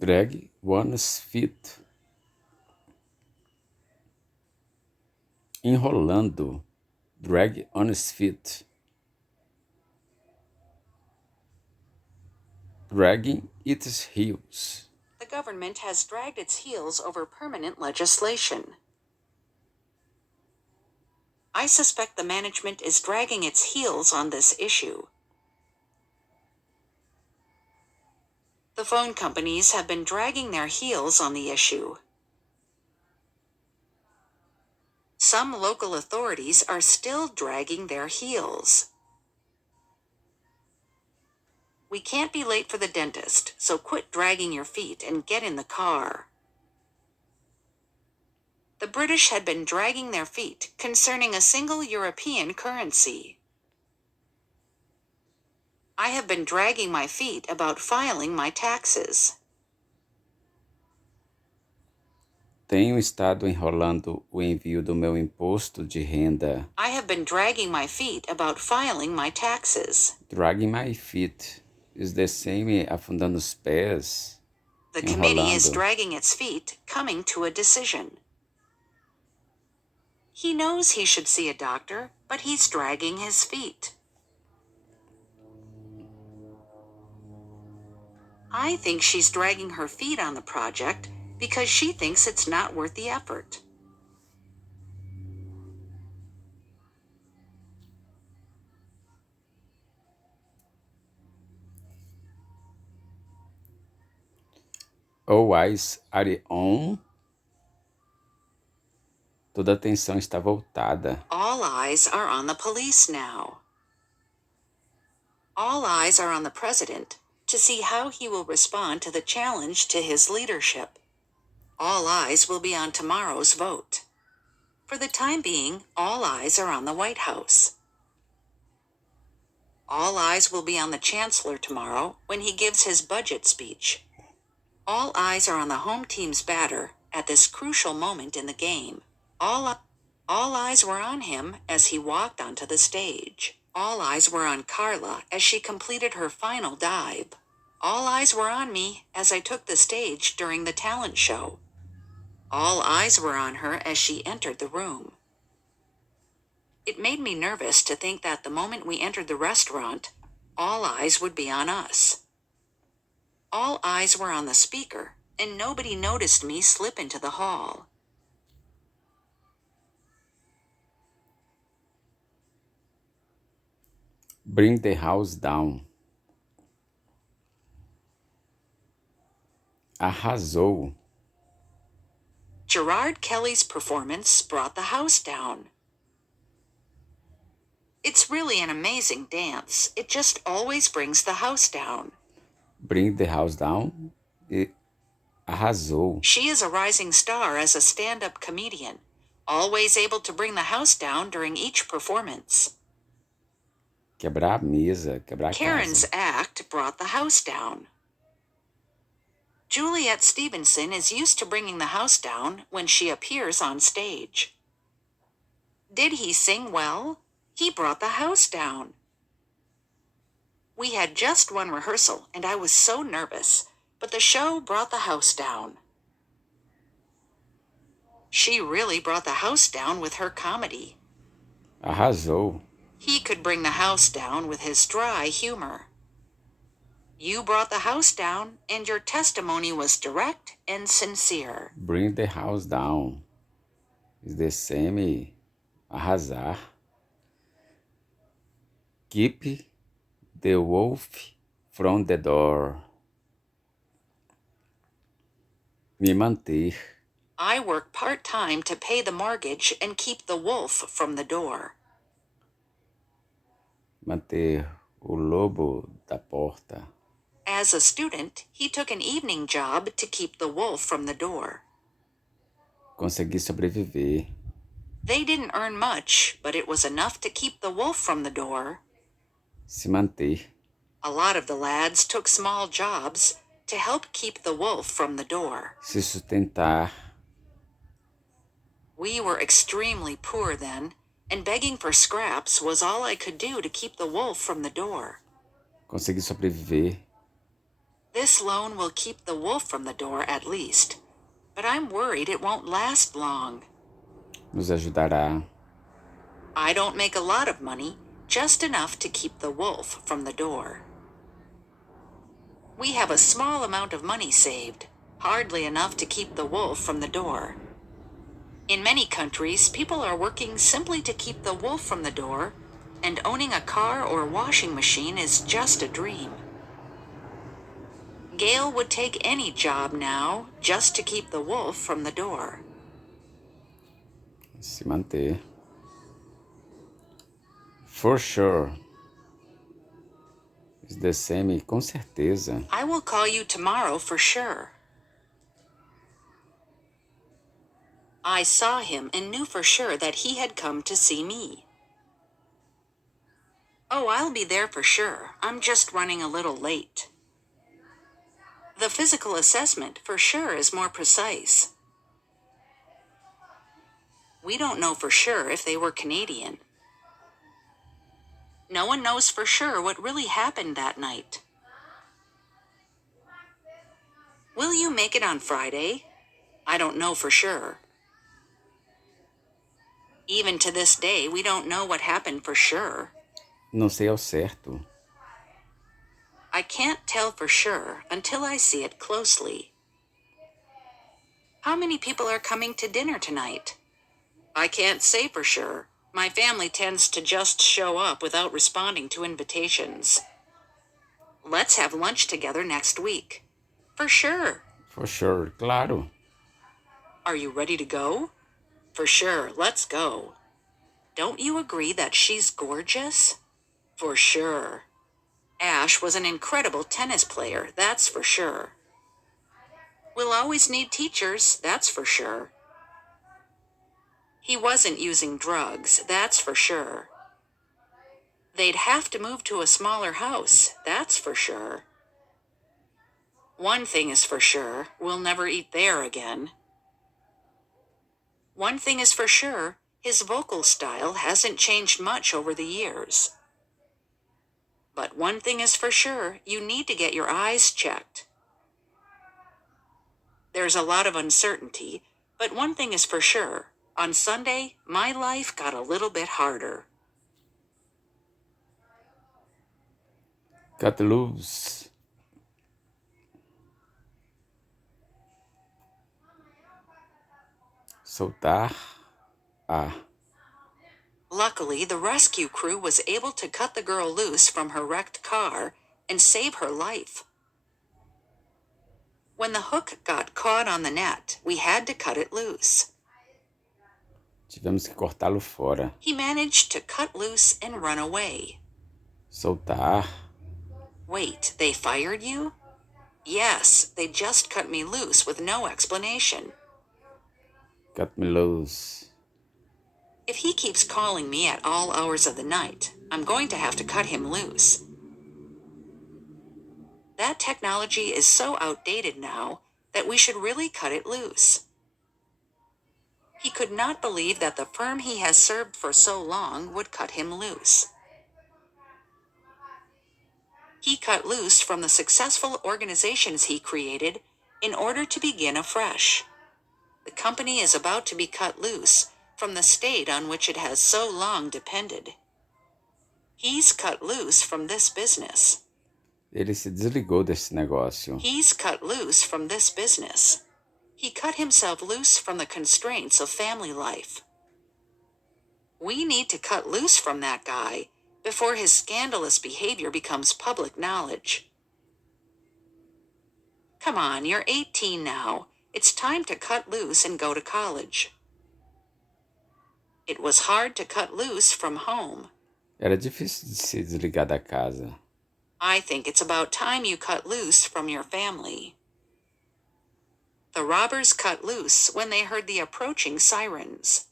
Drag one's feet. Enrolando. Drag one's feet. Dragging its heels. The government has dragged its heels over permanent legislation. I suspect the management is dragging its heels on this issue. The phone companies have been dragging their heels on the issue. Some local authorities are still dragging their heels. We can't be late for the dentist, so quit dragging your feet and get in the car. The British had been dragging their feet concerning a single European currency. I have been dragging my feet about filing my taxes. Tenho estado enrolando o envio do meu imposto de renda. I have been dragging my feet about filing my taxes. Dragging my feet is the same afundando os pés. The committee is Enrolando. dragging its feet, coming to a decision. He knows he should see a doctor, but he's dragging his feet. I think she's dragging her feet on the project because she thinks it's not worth the effort. All eyes are on. Toda a atenção está voltada. All eyes are on the police now. All eyes are on the president to see how he will respond to the challenge to his leadership. All eyes will be on tomorrow's vote. For the time being, all eyes are on the White House. All eyes will be on the chancellor tomorrow when he gives his budget speech. All eyes are on the home team's batter at this crucial moment in the game. All eyes were on him as he walked onto the stage. All eyes were on Carla as she completed her final dive. All eyes were on me as I took the stage during the talent show. All eyes were on her as she entered the room. It made me nervous to think that the moment we entered the restaurant, all eyes would be on us. All eyes were on the speaker, and nobody noticed me slip into the hall. Bring the house down. Arrasou. Gerard Kelly's performance brought the house down. It's really an amazing dance. It just always brings the house down. Bring the house down. E arrasou. She is a rising star as a stand-up comedian, always able to bring the house down during each performance. Quebrar a mesa, quebrar a Karen's casa. act brought the house down. Juliet Stevenson is used to bringing the house down when she appears on stage. Did he sing well? He brought the house down. We had just one rehearsal and I was so nervous, but the show brought the house down. She really brought the house down with her comedy. Arrasou. He could bring the house down with his dry humor. You brought the house down, and your testimony was direct and sincere. Bring the house down. Is the same arrasar. Keep the wolf from the door. Me manter. I work part-time to pay the mortgage and keep the wolf from the door. Manter o lobo da porta. As a student, he took an evening job to keep the wolf from the door. Consegui sobreviver. They didn't earn much, but it was enough to keep the wolf from the door. Se manter. A lot of the lads took small jobs to help keep the wolf from the door. Se sustentar. We were extremely poor then, and begging for scraps was all I could do to keep the wolf from the door. Consegui sobreviver. This loan will keep the wolf from the door at least, but I'm worried it won't last long. Nos ajudará. I don't make a lot of money, just enough to keep the wolf from the door. We have a small amount of money saved, hardly enough to keep the wolf from the door. In many countries, people are working simply to keep the wolf from the door, and owning a car or washing machine is just a dream. Gail would take any job now just to keep the wolf from the door. Se manter. For sure. It's the same, com certeza. I will call you tomorrow for sure. I saw him and knew for sure that he had come to see me. Oh, I'll be there for sure. I'm just running a little late. The physical assessment for sure is more precise. We don't know for sure if they were Canadian. No one knows for sure what really happened that night. Will you make it on Friday? I don't know for sure. Even to this day, we don't know what happened for sure. Não sei ao certo. I can't tell for sure until I see it closely. How many people are coming to dinner tonight? I can't say for sure. My family tends to just show up without responding to invitations. Let's have lunch together next week. For sure. For sure, claro. Are you ready to go? For sure, let's go. Don't you agree that she's gorgeous? For sure. Ash was an incredible tennis player, that's for sure. We'll always need teachers, that's for sure. He wasn't using drugs, that's for sure. They'd have to move to a smaller house, that's for sure. One thing is for sure, we'll never eat there again. One thing is for sure, his vocal style hasn't changed much over the years. But one thing is for sure, you need to get your eyes checked. There's a lot of uncertainty, but one thing is for sure. On Sunday, my life got a little bit harder. Cut loose. Soltar. Luckily, the rescue crew was able to cut the girl loose from her wrecked car and save her life. When the hook got caught on the net, we had to cut it loose. Tivemos que cortá-lo fora. He managed to cut loose and run away. Soltar. Wait, they fired you? Yes, they just cut me loose with no explanation. Cut me loose. If he keeps calling me at all hours of the night, I'm going to have to cut him loose. That technology is so outdated now that we should really cut it loose. He could not believe that the firm he has served for so long would cut him loose. He cut loose from the successful organizations he created in order to begin afresh. The company is about to be cut loose from the state on which it has so long depended. He's cut loose from this business. Ele se desligou desse negócio. He's cut loose from this business. He cut himself loose from the constraints of family life. We need to cut loose from that guy before his scandalous behavior becomes public knowledge. Come on, you're 18 now. It's time to cut loose and go to college. It was hard to cut loose from home. Era difícil de se desligar da casa. I think it's about time you cut loose from your family. The robbers cut loose when they heard the approaching sirens.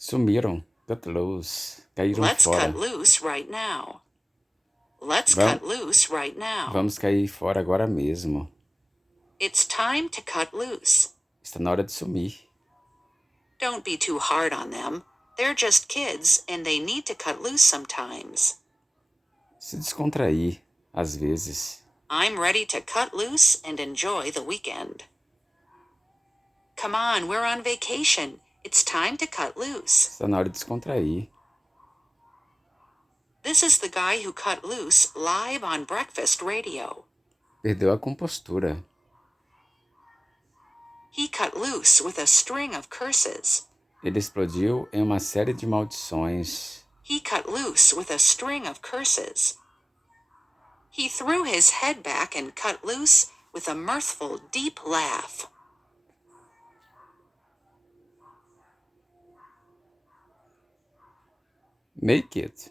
Sumiram. Cut loose. Caíram Let's fora. cut loose right now. Let's cut loose right now. Vamos cair fora agora mesmo. It's time to cut loose. Está na hora de sumir. Don't be too hard on them. They're just kids and they need to cut loose sometimes. Se descontrair, às vezes. I'm ready to cut loose and enjoy the weekend. Come on, we're on vacation. It's time to cut loose. Está na hora de descontrair. This is the guy who cut loose live on breakfast radio. Perdeu a compostura. He cut loose with a string of curses. Ele explodiu em uma série de maldições. He cut loose with a string of curses. He threw his head back and cut loose with a mirthful, deep laugh. Make it.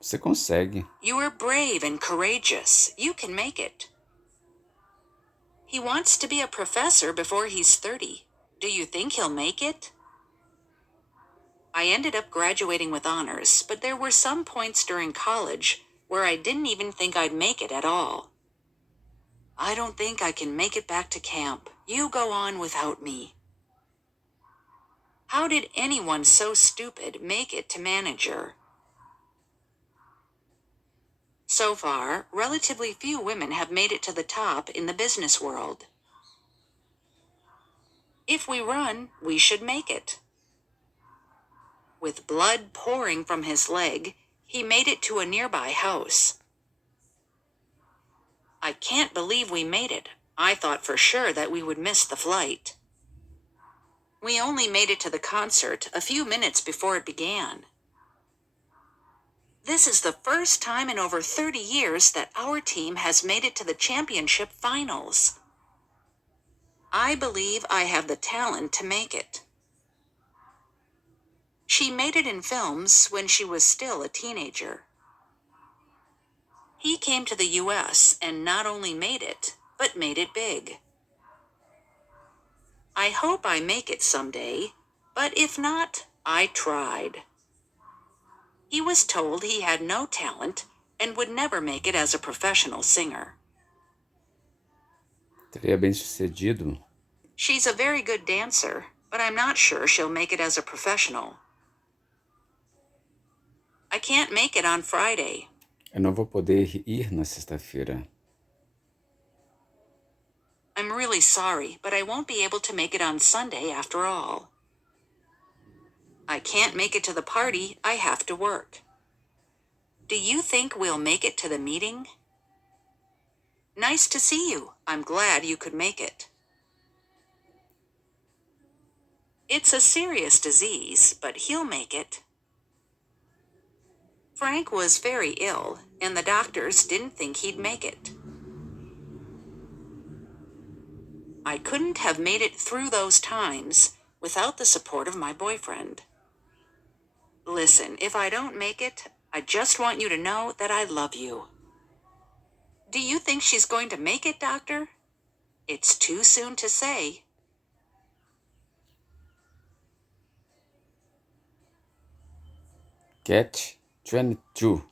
Você consegue. You are brave and courageous. You can make it. He wants to be a professor before he's 30. Do you think he'll make it? I ended up graduating with honors, but there were some points during college where I didn't even think I'd make it at all. I don't think I can make it back to camp. You go on without me. How did anyone so stupid make it to manager? So far, relatively few women have made it to the top in the business world. If we run, we should make it. With blood pouring from his leg, he made it to a nearby house. I can't believe we made it. I thought for sure that we would miss the flight. We only made it to the concert a few minutes before it began. This is the first time in over 30 years that our team has made it to the championship finals. I believe I have the talent to make it. She made it in films when she was still a teenager. He came to the U.S. and not only made it, but made it big. I hope I make it someday, but if not, I tried. He was told he had no talent and would never make it as a professional singer. Seria bem sucedido. She's a very good dancer, but I'm not sure she'll make it as a professional. I can't make it on Friday. Eu não vou poder ir na sexta-feira. I'm really sorry, but I won't be able to make it on Sunday after all. I can't make it to the party. I have to work. Do you think we'll make it to the meeting? Nice to see you. I'm glad you could make it. It's a serious disease, but he'll make it. Frank was very ill, and the doctors didn't think he'd make it. I couldn't have made it through those times without the support of my boyfriend. Listen, if I don't make it, I just want you to know that I love you. Do you think she's going to make it, Doctor? It's too soon to say. Catch 22.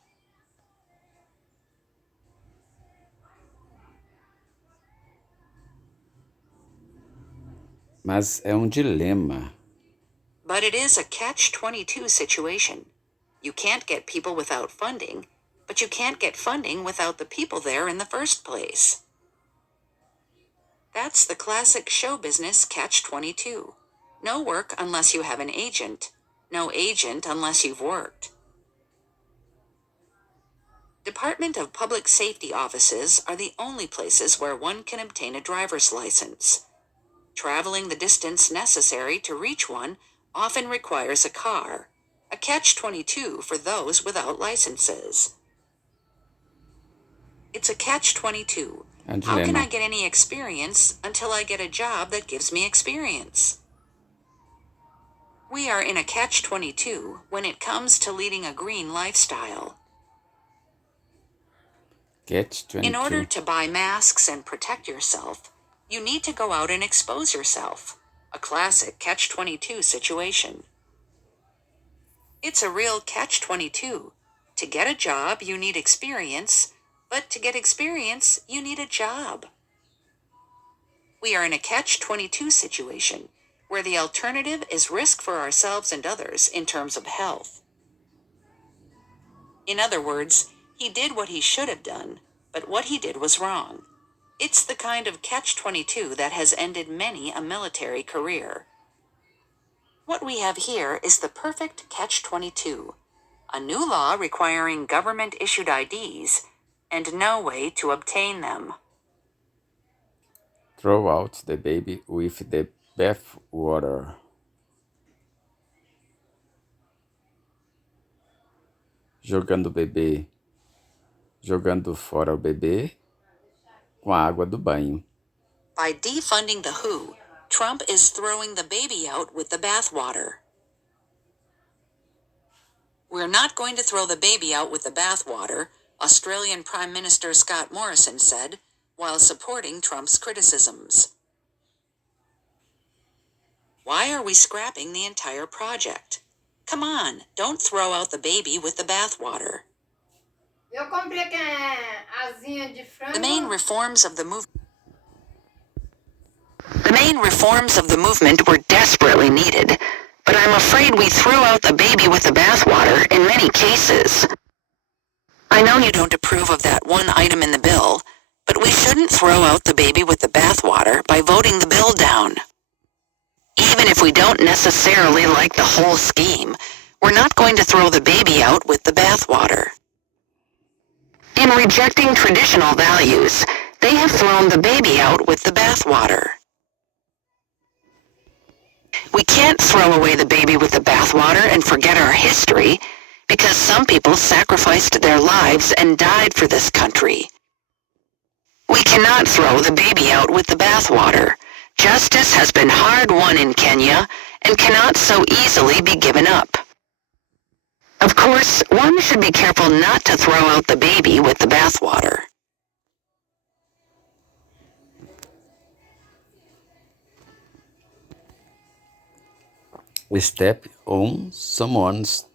Mas é um dilema. But it is a catch-22 situation. You can't get people without funding, but you can't get funding without the people there in the first place. That's the classic show business catch-22. No work unless you have an agent. No agent unless you've worked. Department of Public Safety offices are the only places where one can obtain a driver's license. Traveling the distance necessary to reach one often requires a car, a catch-22 for those without licenses. It's a catch-22. É um How can I dilema. get any experience until I get a job that gives me experience? We are in a catch-22 when it comes to leading a green lifestyle. Catch In order 22. to buy masks and protect yourself, you need to go out and expose yourself. A classic catch-22 situation. It's a real catch-22. To get a job, you need experience, but to get experience, you need a job. We are in a catch-22 situation where the alternative is risk for ourselves and others in terms of health. In other words, He did what he should have done, but what he did was wrong. It's the kind of catch-22 that has ended many a military career. What we have here is the perfect catch-22, a new law requiring government-issued IDs and no way to obtain them. Throw out the baby with the bathwater. Jogando fora o bebê com a água do banho. By defunding the WHO, Trump is throwing the baby out with the bathwater. We're not going to throw the baby out with the bathwater, Australian Prime Minister Scott Morrison said, while supporting Trump's criticisms. Why are we scrapping the entire project? Come on, don't throw out the baby with the bathwater. Eu comprei asinha de frango. The main reforms of the movement were desperately needed, but I'm afraid we threw out the baby with the bathwater in many cases. I know you don't approve of that one item in the bill, but we shouldn't throw out the baby with the bathwater by voting the bill down. Even if we don't necessarily like the whole scheme, we're not going to throw the baby out with the bathwater. In rejecting traditional values, they have thrown the baby out with the bathwater. We can't throw away the baby with the bathwater and forget our history, because some people sacrificed their lives and died for this country. We cannot throw the baby out with the bathwater. Justice has been hard-won in Kenya and cannot so easily be given up. Of course, one should be careful not to throw out the baby with the bathwater. Step on someone's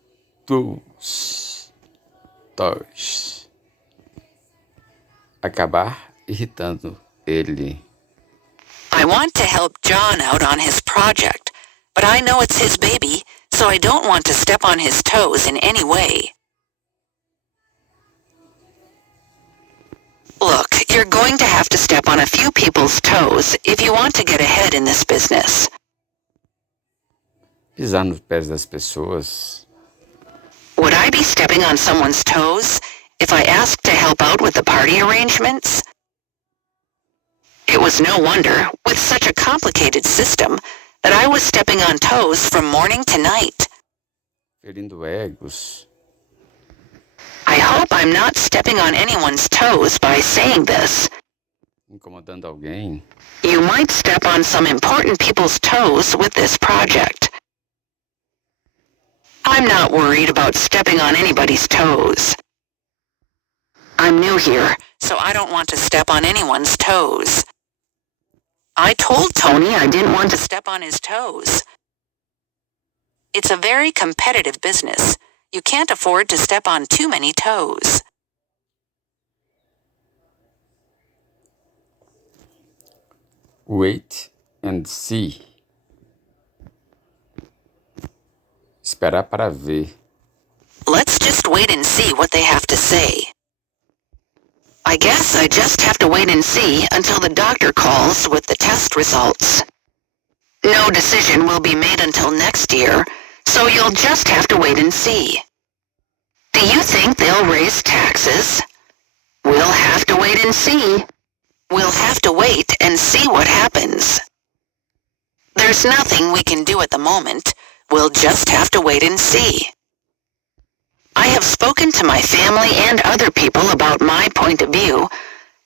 toes. Acabar irritando ele. I want to help John out on his project, but I know it's his baby, so I don't want to step on his toes in any way. Look, you're going to have to step on a few people's toes if you want to get ahead in this business. Pisar nos pés das pessoas. Would I be stepping on someone's toes if I asked to help out with the party arrangements? It was no wonder, with such a complicated system, that I was stepping on toes from morning to night. Ferindo egos. I hope I'm not stepping on anyone's toes by saying this. Incomodando alguém. You might step on some important people's toes with this project. I'm not worried about stepping on anybody's toes. I'm new here, so I don't want to step on anyone's toes. I told Tony I didn't want to step on his toes. It's a very competitive business. You can't afford to step on too many toes. Wait and see. Esperar para ver. Let's just wait and see what they have to say. I guess I just have to wait and see until the doctor calls with the test results. No decision will be made until next year, so you'll just have to wait and see. Do you think they'll raise taxes? We'll have to wait and see. We'll have to wait and see what happens. There's nothing we can do at the moment. We'll just have to wait and see. I have spoken to my family and other people about my point of view,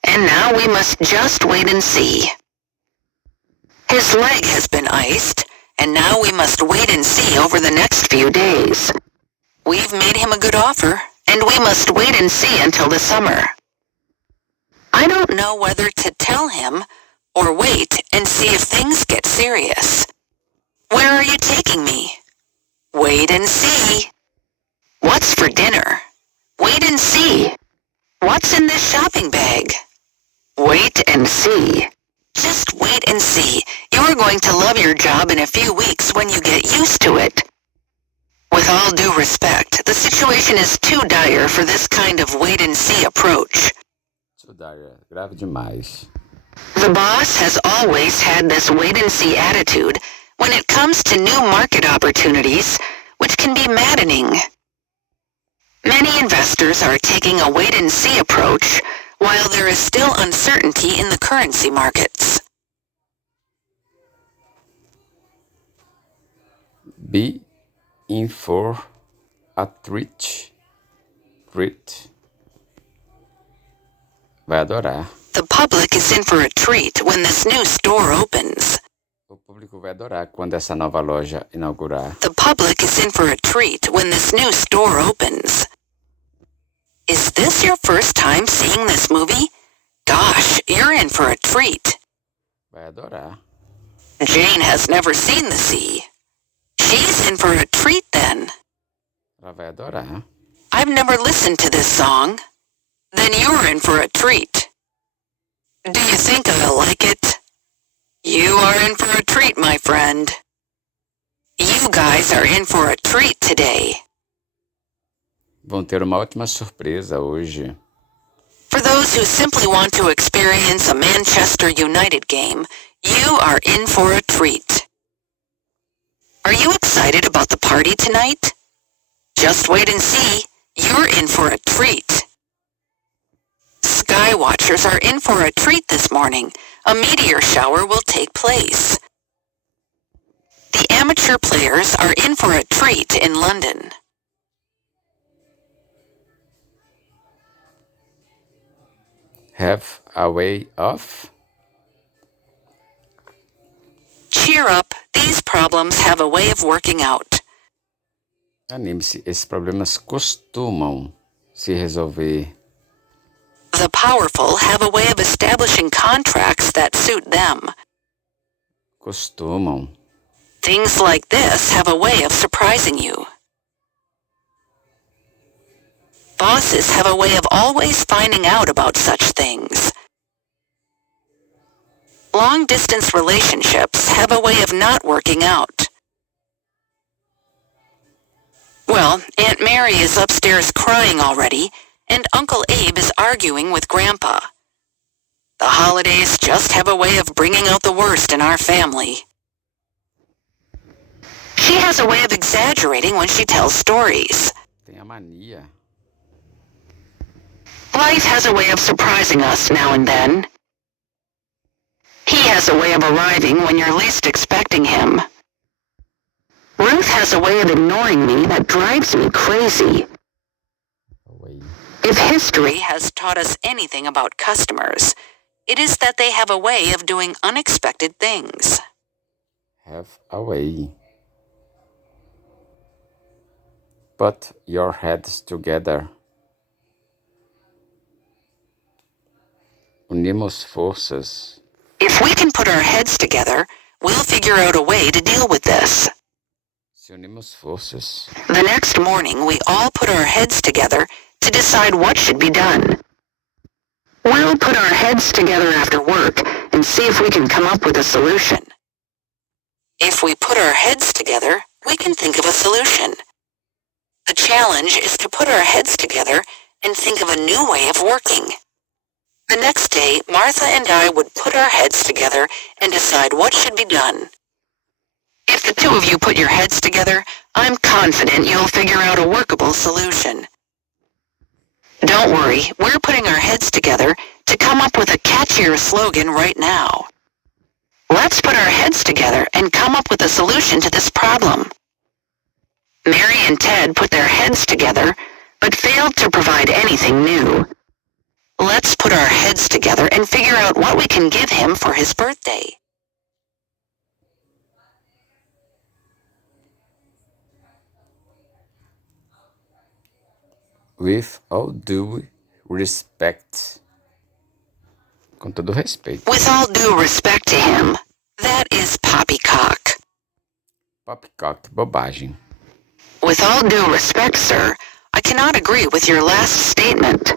and now we must just wait and see. His leg has been iced, and now we must wait and see over the next few days. We've made him a good offer, and we must wait and see until the summer. I don't know whether to tell him or wait and see if things get serious. Where are you taking me? Wait and see. What's for dinner? Wait and see. What's in this shopping bag? Wait and see. Just wait and see. You're going to love your job in a few weeks when you get used to it. With all due respect, the situation is too dire for this kind of wait-and-see approach. Too dire, grave demais. The boss has always had this wait-and-see attitude when it comes to new market opportunities, which can be maddening. Many investors are taking a wait-and-see approach while there is still uncertainty in the currency markets. Be in for a treat. Treat. Vai adorar. The public is in for a treat when this new store opens. O público vai adorar quando essa nova loja inaugurar. The public is in for a treat when this new store opens. Is this your first time seeing this movie? Gosh, you're in for a treat. Vai adorar. Jane has never seen the sea. She's in for a treat then. Ela vai adorar. I've never listened to this song. Then you're in for a treat. Do you think I'll like it? You are in for a treat, my friend. You guys are in for a treat today. Vão ter uma ótima surpresa hoje. For those who simply want to experience a Manchester United game, you are in for a treat. Are you excited about the party tonight? Just wait and see. You're in for a treat. Sky watchers are in for a treat this morning. A meteor shower will take place. The amateur players are in for a treat in London. Have a way of. Cheer up. These problems have a way of working out. Anime-se, esses problemas costumam se resolver. The powerful have a way of establishing contracts that suit them. Costumam. Things like this have a way of surprising you. Bosses have a way of always finding out about such things. Long-distance relationships have a way of not working out. Well, Aunt Mary is upstairs crying already, and Uncle Abe is arguing with Grandpa. The holidays just have a way of bringing out the worst in our family. She has a way of exaggerating when she tells stories. Tem a mania. Life has a way of surprising us now and then. He has a way of arriving when you're least expecting him. Ruth has a way of ignoring me that drives me crazy. Away. If history has taught us anything about customers, it is that they have a way of doing unexpected things. Have a way. Put your heads together. Unimos forças. If we can put our heads together, we'll figure out a way to deal with this. Se unimos forças. The next morning, we all put our heads together to decide what should be done. We'll put our heads together after work and see if we can come up with a solution. If we put our heads together, we can think of a solution. The challenge is to put our heads together and think of a new way of working. The next day, Martha and I would put our heads together and decide what should be done. If the two of you put your heads together, I'm confident you'll figure out a workable solution. Don't worry, we're putting our heads together to come up with a catchier slogan right now. Let's put our heads together and come up with a solution to this problem. Mary and Ted put their heads together, but failed to provide anything new. Let's put our heads together and figure out what we can give him for his birthday. With all due respect. Com todo respeito. With all due respect to him, that is poppycock. Poppycock, bobagem. With all due respect, sir, I cannot agree with your last statement.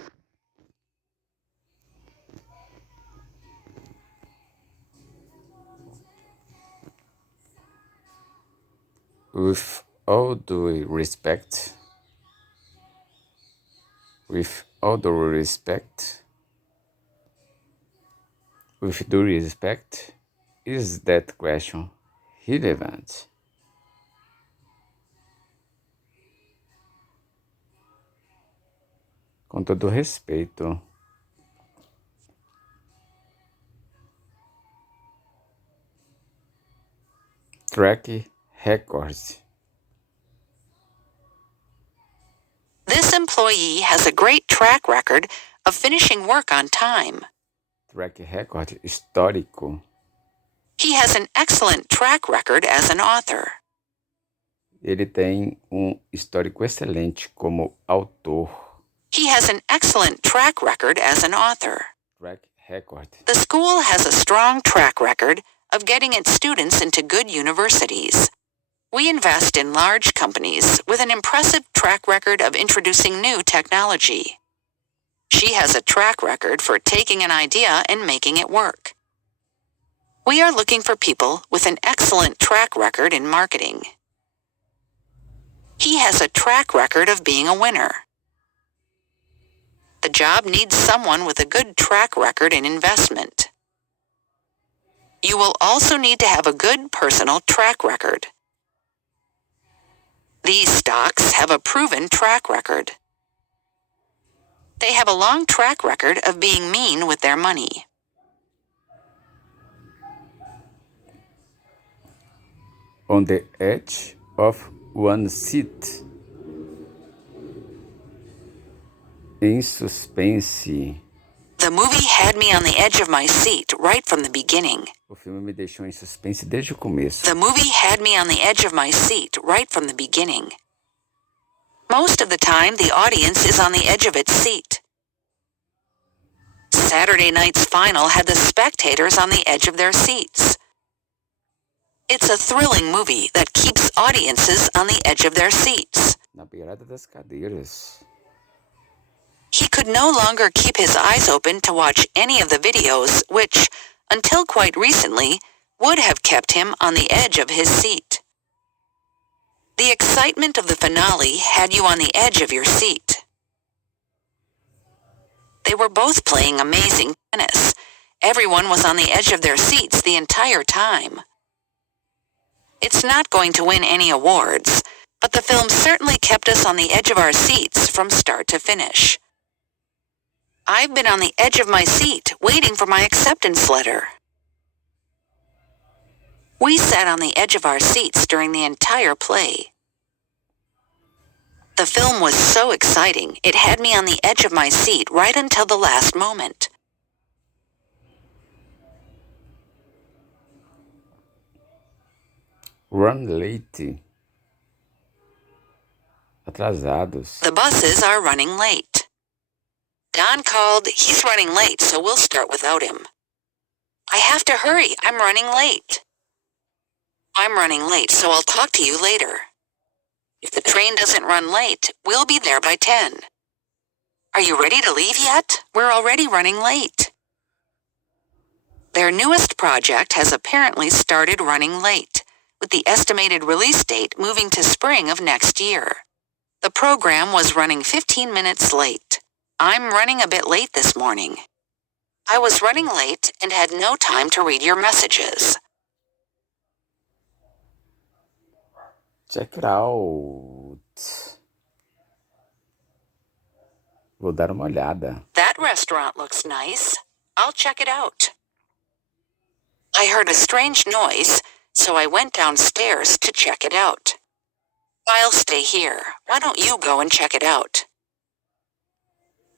With all due respect, with all due respect, with due respect, is that question relevant? Com todo respeito. Track records. This employee has a great track record of finishing work on time. Track record histórico. He has an excellent track record as an author. Ele tem histórico excelente como autor. He has an excellent track record as an author. Track record. The school has a strong track record of getting its students into good universities. We invest in large companies with an impressive track record of introducing new technology. She has a track record for taking an idea and making it work. We are looking for people with an excellent track record in marketing. He has a track record of being a winner. The job needs someone with a good track record in investment. You will also need to have a good personal track record. These stocks have a proven track record. They have a long track record of being mean with their money. On the edge of one seat. Em suspense. The movie had me on the edge of my seat right from the beginning. O filme me deixou em suspense desde o começo. The movie had me on the edge of my seat right from the beginning. Most of the time, the audience is on the edge of its seat. Saturday night's final had the spectators on the edge of their seats. It's a thrilling movie that keeps audiences on the edge of their seats. Na beirada das cadeiras. He could no longer keep his eyes open to watch any of the videos which, until quite recently, would have kept him on the edge of his seat. The excitement of the finale had you on the edge of your seat. They were both playing amazing tennis. Everyone was on the edge of their seats the entire time. It's not going to win any awards, but the film certainly kept us on the edge of our seats from start to finish. I've been on the edge of my seat waiting for my acceptance letter. We sat on the edge of our seats during the entire play. The film was so exciting, it had me on the edge of my seat right until the last moment. Run late. Atrasados. The buses are running late. Don called, he's running late, so we'll start without him. I have to hurry, I'm running late. I'm running late, so I'll talk to you later. If the train doesn't run late, we'll be there by 10. Are you ready to leave yet? We're already running late. Their newest project has apparently started running late, with the estimated release date moving to spring of next year. The program was running 15 minutes late. I'm running a bit late this morning. I was running late and had no time to read your messages. Check it out. Vou dar uma olhada. That restaurant looks nice. I'll check it out. I heard a strange noise, so I went downstairs to check it out. I'll stay here. Why don't you go and check it out?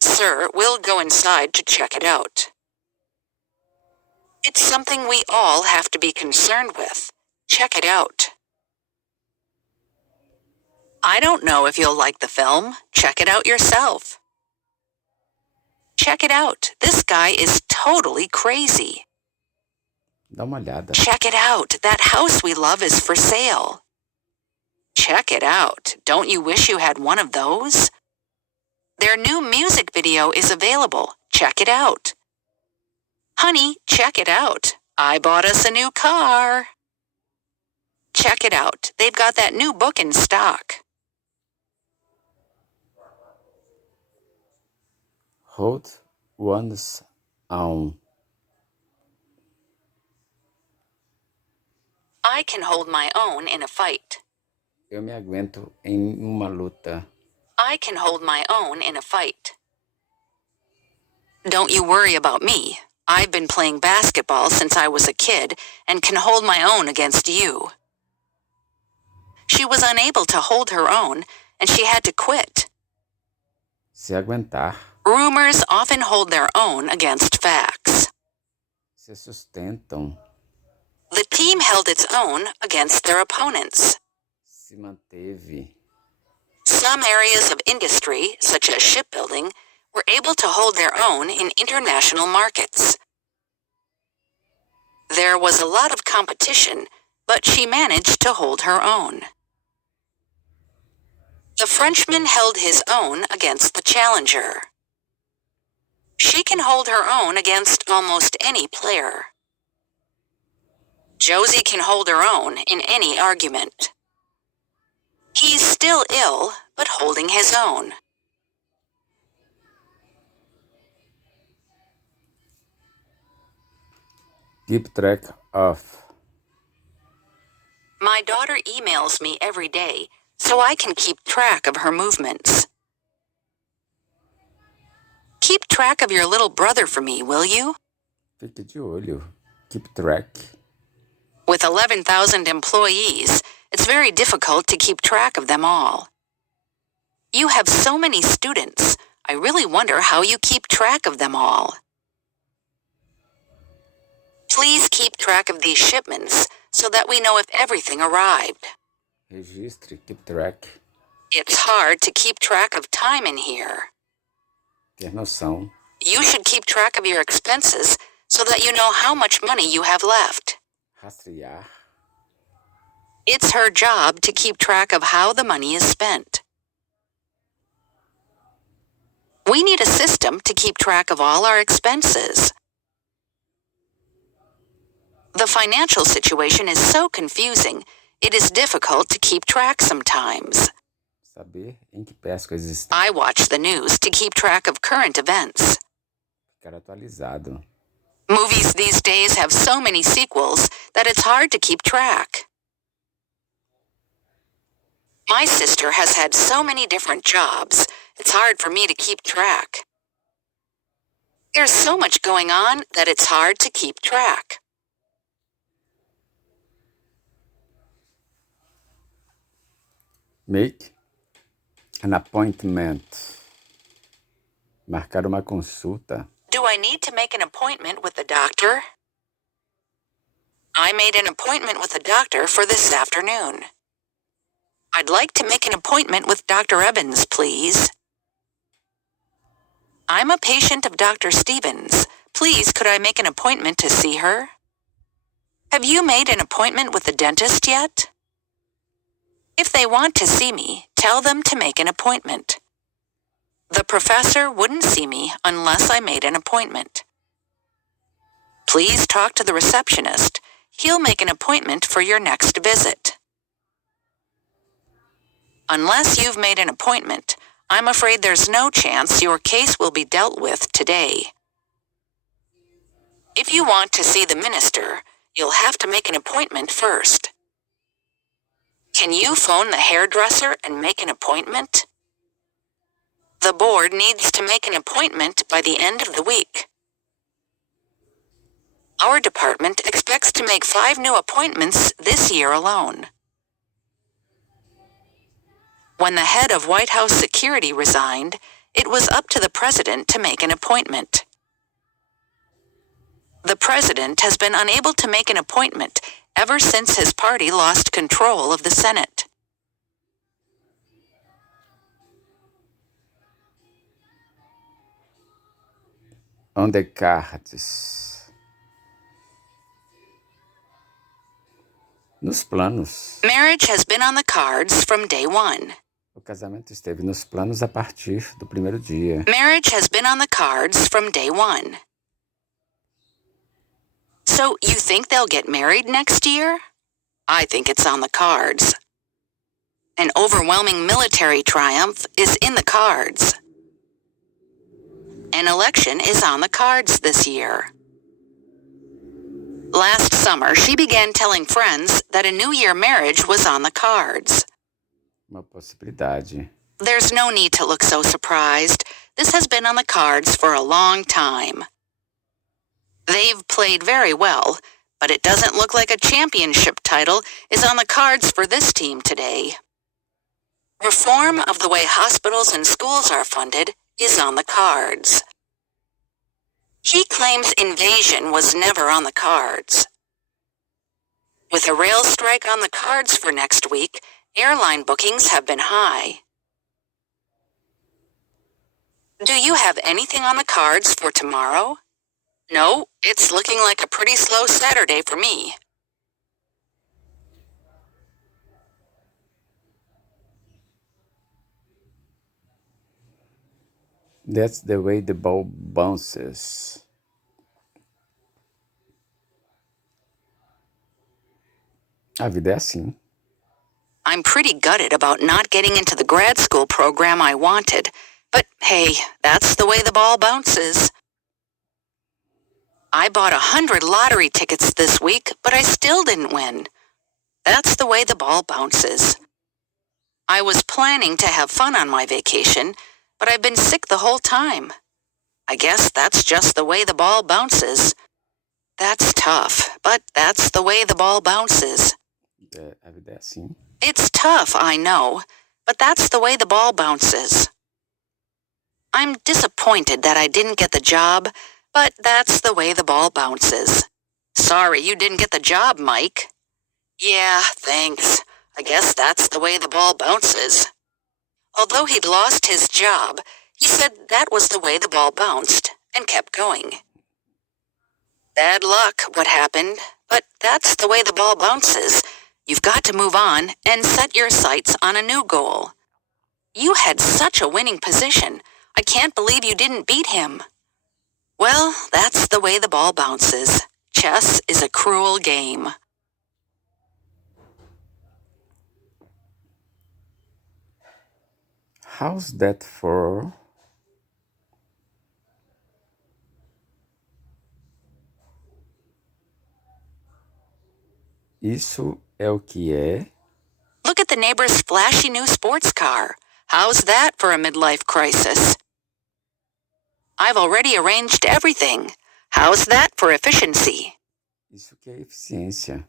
Sir, we'll go inside to check it out. It's something we all have to be concerned with. Check it out. I don't know if you'll like the film. Check it out yourself. Check it out. This guy is totally crazy. Dá uma olhada. Check it out. That house we love is for sale. Check it out. Don't you wish you had one of those? Their new music video is available. Check it out. Honey, check it out. I bought us a new car. check it out. They've got that new book in stock. Hold one's own. I can hold my own in a fight. Eu me aguento em uma luta. I can hold my own in a fight. Don't you worry about me. I've been playing basketball since I was a kid and can hold my own against you. She was unable to hold her own, and she had to quit. Se aguentar. Rumors often hold their own against facts. Se sustentam. The team held its own against their opponents. Se manteve. Some areas of industry, such as shipbuilding, were able to hold their own in international markets. There was a lot of competition, but she managed to hold her own. The Frenchman held his own against the challenger. She can hold her own against almost any player. Josie can hold her own in any argument. He's still ill, but holding his own. Keep track of. My daughter emails me every day, so I can keep track of her movements. Keep track of your little brother for me, will you? Fique de olho. Keep track. With 11,000 employees, it's very difficult to keep track of them all. You have so many students. I really wonder how you keep track of them all. Please keep track of these shipments so that we know if everything arrived. Registre. Keep track. It's hard to keep track of time in here. Ter noção. You should keep track of your expenses so that you know how much money you have left. Rastrear. It's her job to keep track of how the money is spent. We need a system to keep track of all our expenses. The financial situation is so confusing, it is difficult to keep track sometimes. Saber em que pé as coisas estão. I watch the news to keep track of current events. Ficar atualizado. Movies these days have so many sequels that it's hard to keep track. My sister has had so many different jobs, it's hard for me to keep track. There's so much going on that it's hard to keep track. Make an appointment. Marcar uma consulta. Do I need to make an appointment with the doctor? I made an appointment with the doctor for this afternoon. I'd like to make an appointment with Dr. Evans, please. I'm a patient of Dr. Stevens. Please, could I make an appointment to see her? Have you made an appointment with the dentist yet? If they want to see me, tell them to make an appointment. The professor wouldn't see me unless I made an appointment. Please talk to the receptionist. He'll make an appointment for your next visit. Unless you've made an appointment, I'm afraid there's no chance your case will be dealt with today. If you want to see the minister, you'll have to make an appointment first. Can you phone the hairdresser and make an appointment? The board needs to make an appointment by the end of the week. Our department expects to make 5 new appointments this year alone. When the head of White House security resigned, it was up to the president to make an appointment. The president has been unable to make an appointment ever since his party lost control of the Senate. On the cards. Nos planos. Marriage has been on the cards from day one. O casamento esteve nos planos a partir do primeiro dia. Marriage has been on the cards from day one. So you think they'll get married next year? I think it's on the cards. An overwhelming military triumph is in the cards. An election is on the cards this year. Last summer, she began telling friends that a New Year marriage was on the cards. Uma possibilidade. There's no need to look so surprised. This has been on the cards for a long time. They've played very well, but it doesn't look like a championship title is on the cards for this team today. Reform of the way hospitals and schools are funded is on the cards. He claims invasion was never on the cards. With a rail strike on the cards for next week, airline bookings have been high. Do you have anything on the cards for tomorrow? No, it's looking like a pretty slow Saturday for me. That's the way the ball bounces. A vida é assim. I'm pretty gutted about not getting into the grad school program I wanted, but hey, that's the way the ball bounces. I bought 100 lottery tickets this week, but I still didn't win. That's the way the ball bounces. I was planning to have fun on my vacation, but I've been sick the whole time. I guess that's just the way the ball bounces. That's tough, but that's the way the ball bounces. A vida é assim. It's tough, I know, but that's the way the ball bounces. I'm disappointed that I didn't get the job, but that's the way the ball bounces. Sorry you didn't get the job, Mike. Yeah, thanks. I guess that's the way the ball bounces. Although he'd lost his job, he said that was the way the ball bounced and kept going. Bad luck, what happened, but that's the way the ball bounces. You've got to move on and set your sights on a new goal. You had such a winning position. I can't believe you didn't beat him. Well, that's the way the ball bounces. Chess is a cruel game. How's that for? Isso é o que é? Look at the neighbor's flashy new sports car. How's that for a midlife crisis? I've already arranged everything. How's that for efficiency? Isso que é eficiência.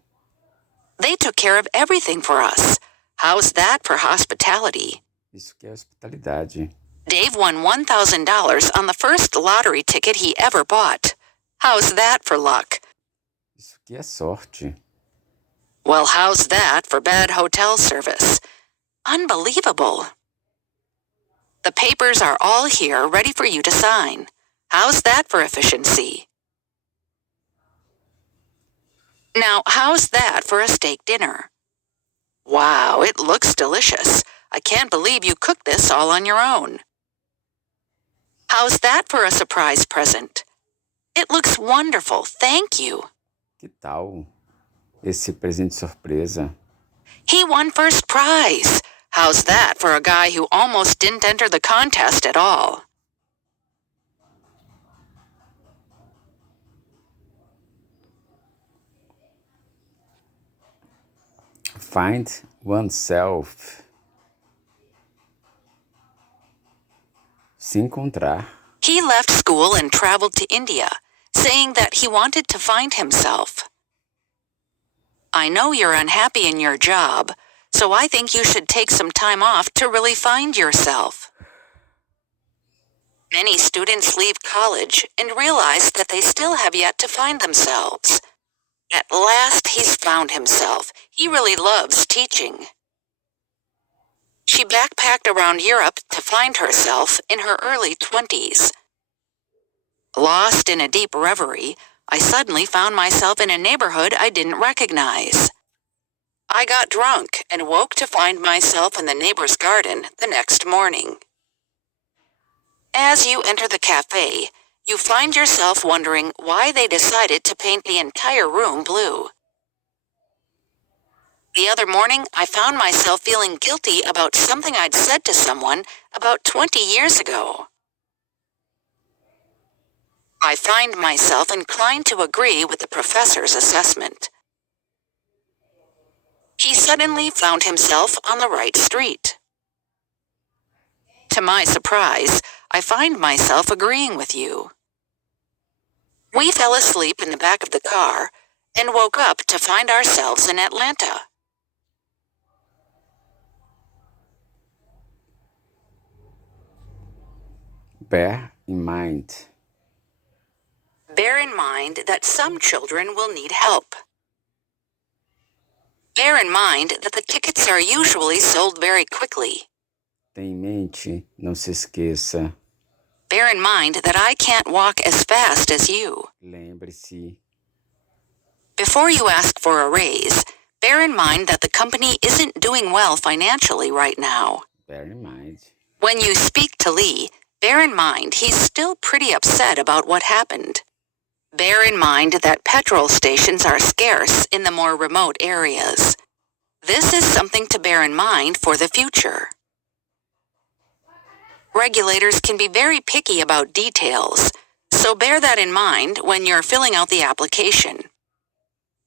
They took care of everything for us. How's that for hospitality? Isso que é hospitalidade. Dave won $1,000 on the first lottery ticket he ever bought. How's that for luck? Isso que é sorte. Well, how's that for bad hotel service? Unbelievable. The papers are all here ready for you to sign. How's that for efficiency? Now, how's that for a steak dinner? Wow, it looks delicious. I can't believe you cooked this all on your own. How's that for a surprise present? It looks wonderful, thank you. Que tal esse presente surpresa? He won first prize. How's that for a guy who almost didn't enter the contest at all? Find oneself. Se encontrar. He left school and traveled to India, saying that he wanted to find himself. I know you're unhappy in your job, so I think you should take some time off to really find yourself. Many students leave college and realize that they still have yet to find themselves. At last, he's found himself. He really loves teaching. She backpacked around Europe to find herself in her early 20s. Lost in a deep reverie, I suddenly found myself in a neighborhood I didn't recognize. I got drunk and woke to find myself in the neighbor's garden the next morning. As you enter the cafe, you find yourself wondering why they decided to paint the entire room blue. The other morning, I found myself feeling guilty about something I'd said to someone about 20 years ago. I find myself inclined to agree with the professor's assessment. He suddenly found himself on the right street. To my surprise, I find myself agreeing with you. We fell asleep in the back of the car and woke up to find ourselves in Atlanta. Bear in mind. Bear in mind that some children will need help. Bear in mind that the tickets are usually sold very quickly. Tenha em mente, não se esqueça. Bear in mind that I can't walk as fast as you. Lembre-se. Before you ask for a raise, bear in mind that the company isn't doing well financially right now. Bear in mind. When you speak to Lee, bear in mind he's still pretty upset about what happened. Bear in mind that petrol stations are scarce in the more remote areas. This is something to bear in mind for the future. Regulators can be very picky about details, so bear that in mind when you're filling out the application.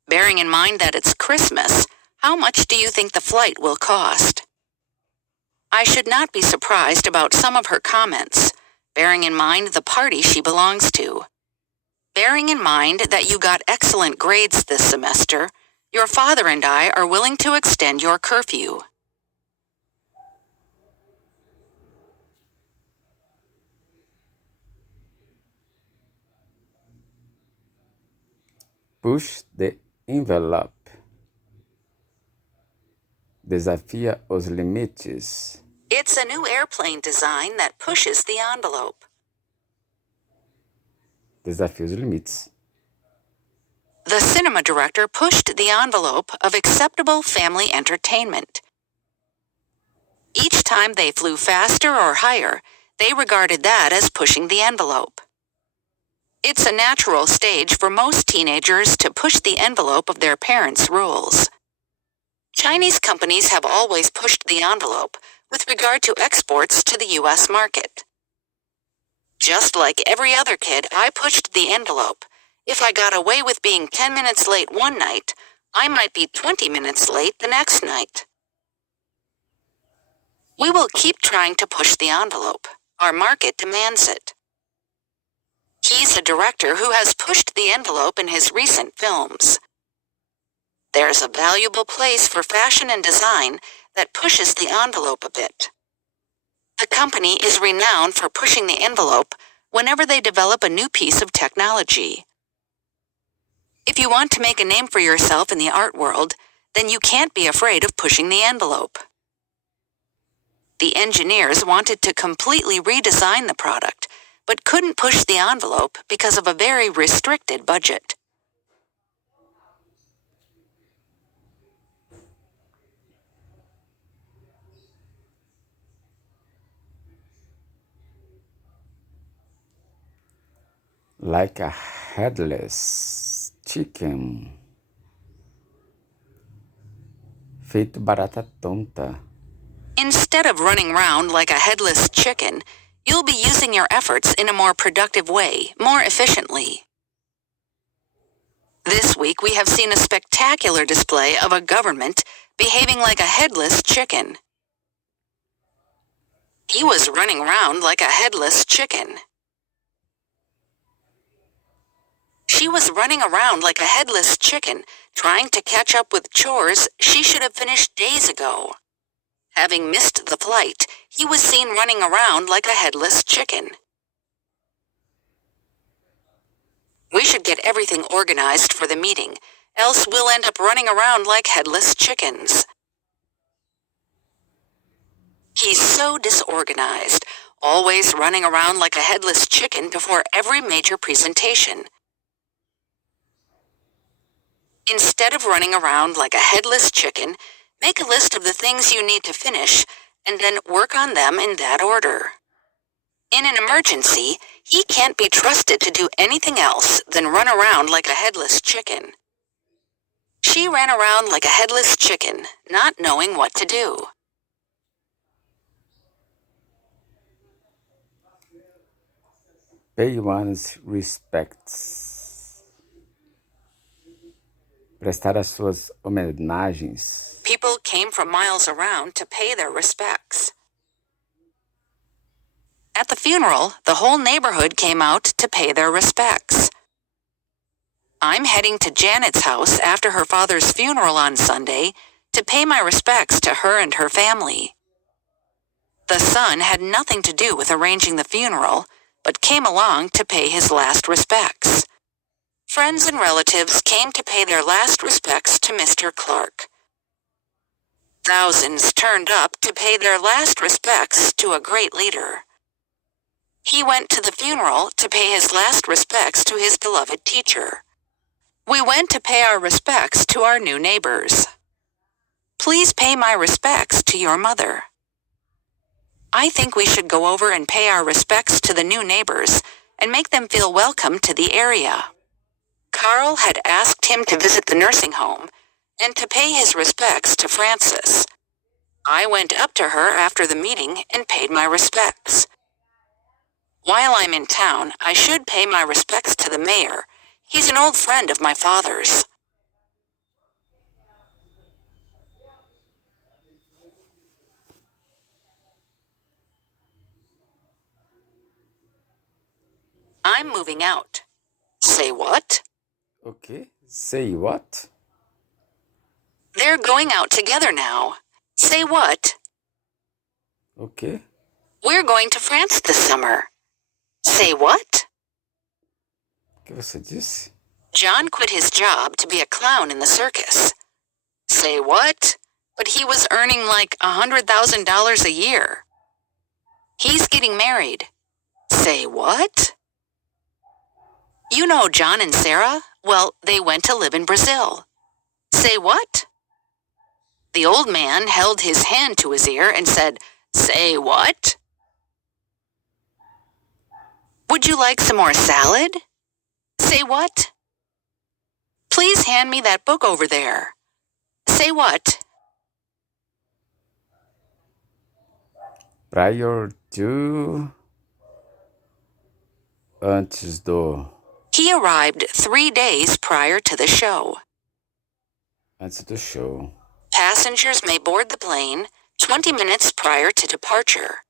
Bearing in mind that it's Christmas, how much do you think the flight will cost? I should not be surprised about some of her comments, bearing in mind the party she belongs to. Bearing in mind that you got excellent grades this semester, your father and I are willing to extend your curfew. Push the envelope. Desafia os limites. It's a new airplane design that pushes the envelope. Desafia os limites. The cinema director pushed the envelope of acceptable family entertainment. Each time they flew faster or higher, they regarded that as pushing the envelope. It's a natural stage for most teenagers to push the envelope of their parents' rules. Chinese companies have always pushed the envelope with regard to exports to the U.S. market. Just like every other kid, I pushed the envelope. If I got away with being 10 minutes late one night, I might be 20 minutes late the next night. We will keep trying to push the envelope. Our market demands it. He's a director who has pushed the envelope in his recent films. There's a valuable place for fashion and design that pushes the envelope a bit. The company is renowned for pushing the envelope whenever they develop a new piece of technology. If you want to make a name for yourself in the art world, then you can't be afraid of pushing the envelope. The engineers wanted to completely redesign the product, but couldn't push the envelope because of a very restricted budget. Like a headless chicken. Feito barata tonta. Instead of running around like a headless chicken, you'll be using your efforts in a more productive way, more efficiently. This week we have seen a spectacular display of a government behaving like a headless chicken. He was running around like a headless chicken. She was running around like a headless chicken, trying to catch up with chores she should have finished days ago. Having missed the flight, he was seen running around like a headless chicken. We should get everything organized for the meeting, else we'll end up running around like headless chickens. He's so disorganized, always running around like a headless chicken before every major presentation. Instead of running around like a headless chicken, make a list of the things you need to finish and then work on them in that order. In an emergency, he can't be trusted to do anything else than run around like a headless chicken. She ran around like a headless chicken, not knowing what to do. Pay one's respects. Prestar as suas homenagens. People came from miles around to pay their respects. At the funeral, the whole neighborhood came out to pay their respects. I'm heading to Janet's house after her father's funeral on Sunday to pay my respects to her and her family. The son had nothing to do with arranging the funeral, but came along to pay his last respects. Friends and relatives came to pay their last respects to Mr. Clark. Thousands turned up to pay their last respects to a great leader. He went to the funeral to pay his last respects to his beloved teacher. We went to pay our respects to our new neighbors. Please pay my respects to your mother. I think we should go over and pay our respects to the new neighbors and make them feel welcome to the area. Carl had asked him to visit the nursing home and to pay his respects to Frances. I went up to her after the meeting and paid my respects. While I'm in town, I should pay my respects to the mayor. He's an old friend of my father's. I'm moving out. Say what? Okay. Say what? They're going out together now. Say what? Okay. We're going to France this summer. Say what? O que você disse? John quit his job to be a clown in the circus. Say what? But he was earning like $100,000 a year. He's getting married. Say what? You know John and Sarah? Well, they went to live in Brazil. Say what? The old man held his hand to his ear and said, Say what? Would you like some more salad? Say what? Please hand me that book over there. Say what? Prior to. Antes do. He arrived 3 days prior to the show. Antes do show. Passengers may board the plane 20 minutes prior to departure.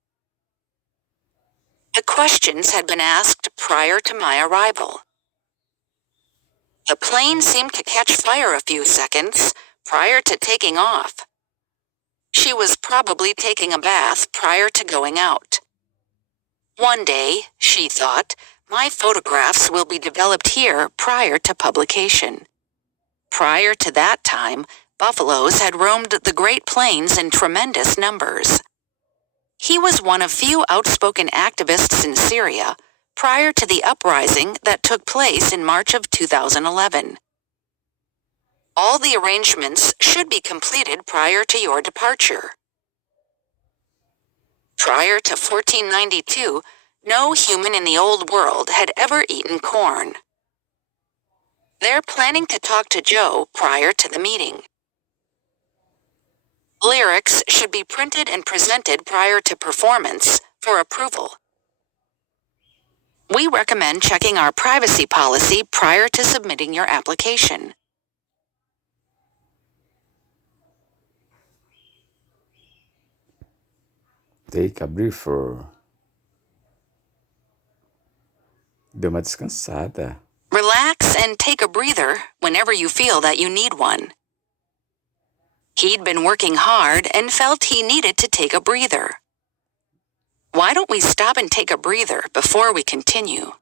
The questions had been asked prior to my arrival. The plane seemed to catch fire a few seconds prior to taking off. She was probably taking a bath prior to going out. One day, she thought, my photographs will be developed here prior to publication. Prior to that time, buffaloes had roamed the Great Plains in tremendous numbers. He was one of few outspoken activists in Syria prior to the uprising that took place in March of 2011. All the arrangements should be completed prior to your departure. Prior to 1492, no human in the old world had ever eaten corn. They're planning to talk to Joe prior to the meeting. Lyrics should be printed and presented prior to performance for approval. We recommend checking our privacy policy prior to submitting your application. Take a breather. Deu uma descansada. Relax and take a breather whenever you feel that you need one. He'd been working hard and felt he needed to take a breather. Why don't we stop and take a breather before we continue?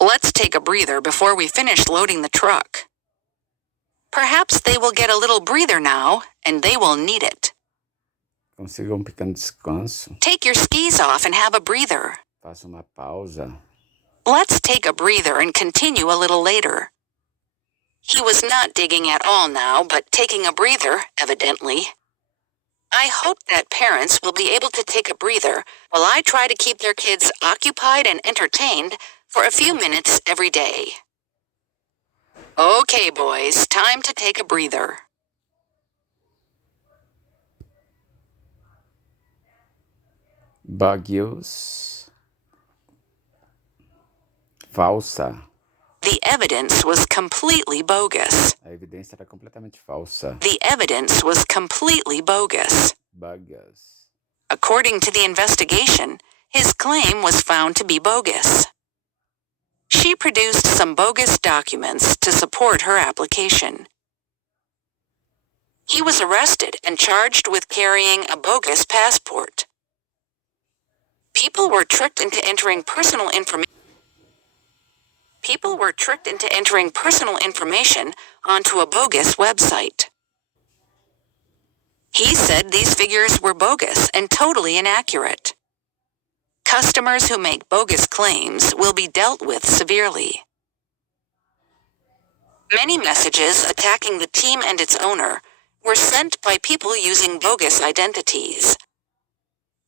Let's take a breather before we finish loading the truck. Perhaps they will get a little breather now, and they will need it. Consiga pequeno descanso. Take your skis off and have a breather. Faça uma pausa. Let's take a breather and continue a little later. He was not digging at all now, but taking a breather, evidently. I hope that parents will be able to take a breather while I try to keep their kids occupied and entertained for a few minutes every day. Okay, boys, time to take a breather. Bugios. Falsa. The evidence was completely bogus. A evidência era completamente falsa. The evidence was completely bogus. Buggers. According to the investigation, his claim was found to be bogus. She produced some bogus documents to support her application. He was arrested and charged with carrying a bogus passport. People were tricked into entering personal information onto a bogus website. He said these figures were bogus and totally inaccurate. Customers who make bogus claims will be dealt with severely. Many messages attacking the team and its owner were sent by people using bogus identities.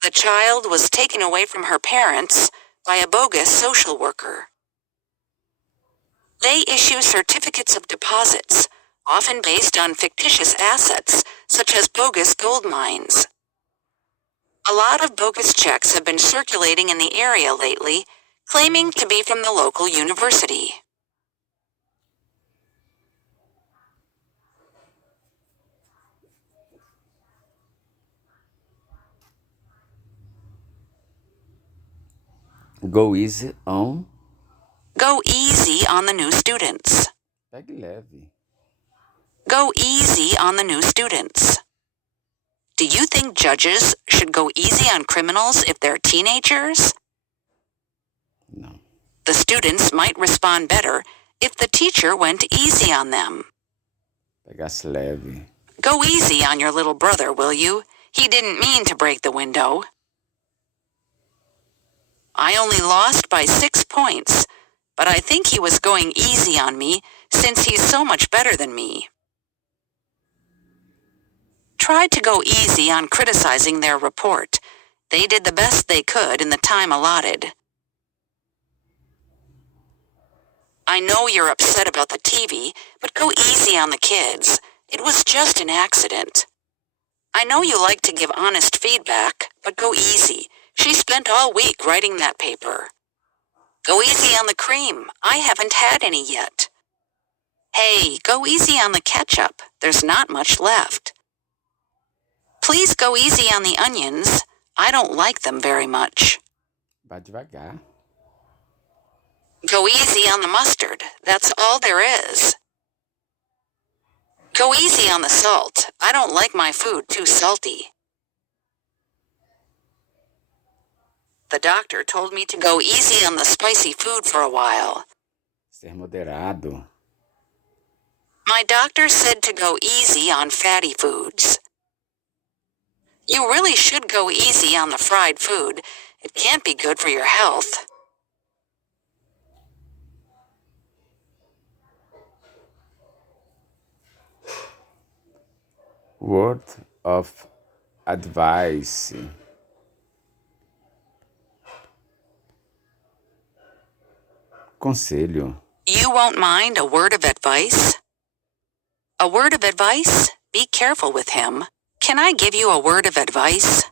The child was taken away from her parents by a bogus social worker. They issue certificates of deposits, often based on fictitious assets, such as bogus gold mines. A lot of bogus checks have been circulating in the area lately, claiming to be from the local university. Go easy on. Go easy on the new students. Pegue leve. Go easy on the new students. Do you think judges should go easy on criminals if they're teenagers? No. The students might respond better if the teacher went easy on them. Pegasse leve. Go easy on your little brother, will you? He didn't mean to break the window. I only lost by 6 points, but I think he was going easy on me since he's so much better than me. Tried to go easy on criticizing their report. They did the best they could in the time allotted. I know you're upset about the TV, but go easy on the kids. It was just an accident. I know you like to give honest feedback, but go easy. She spent all week writing that paper. Go easy on the cream. I haven't had any yet. Hey, go easy on the ketchup. There's not much left. Please go easy on the onions. I don't like them very much. Vá devagar. Go easy on the mustard. That's all there is. Go easy on the salt. I don't like my food too salty. The doctor told me to go easy on the spicy food for a while. Ser moderado. My doctor said to go easy on fatty foods. You really should go easy on the fried food. It can't be good for your health. Word of advice. Conselho. You won't mind a word of advice? A word of advice? Be careful with him. Can I give you a word of advice?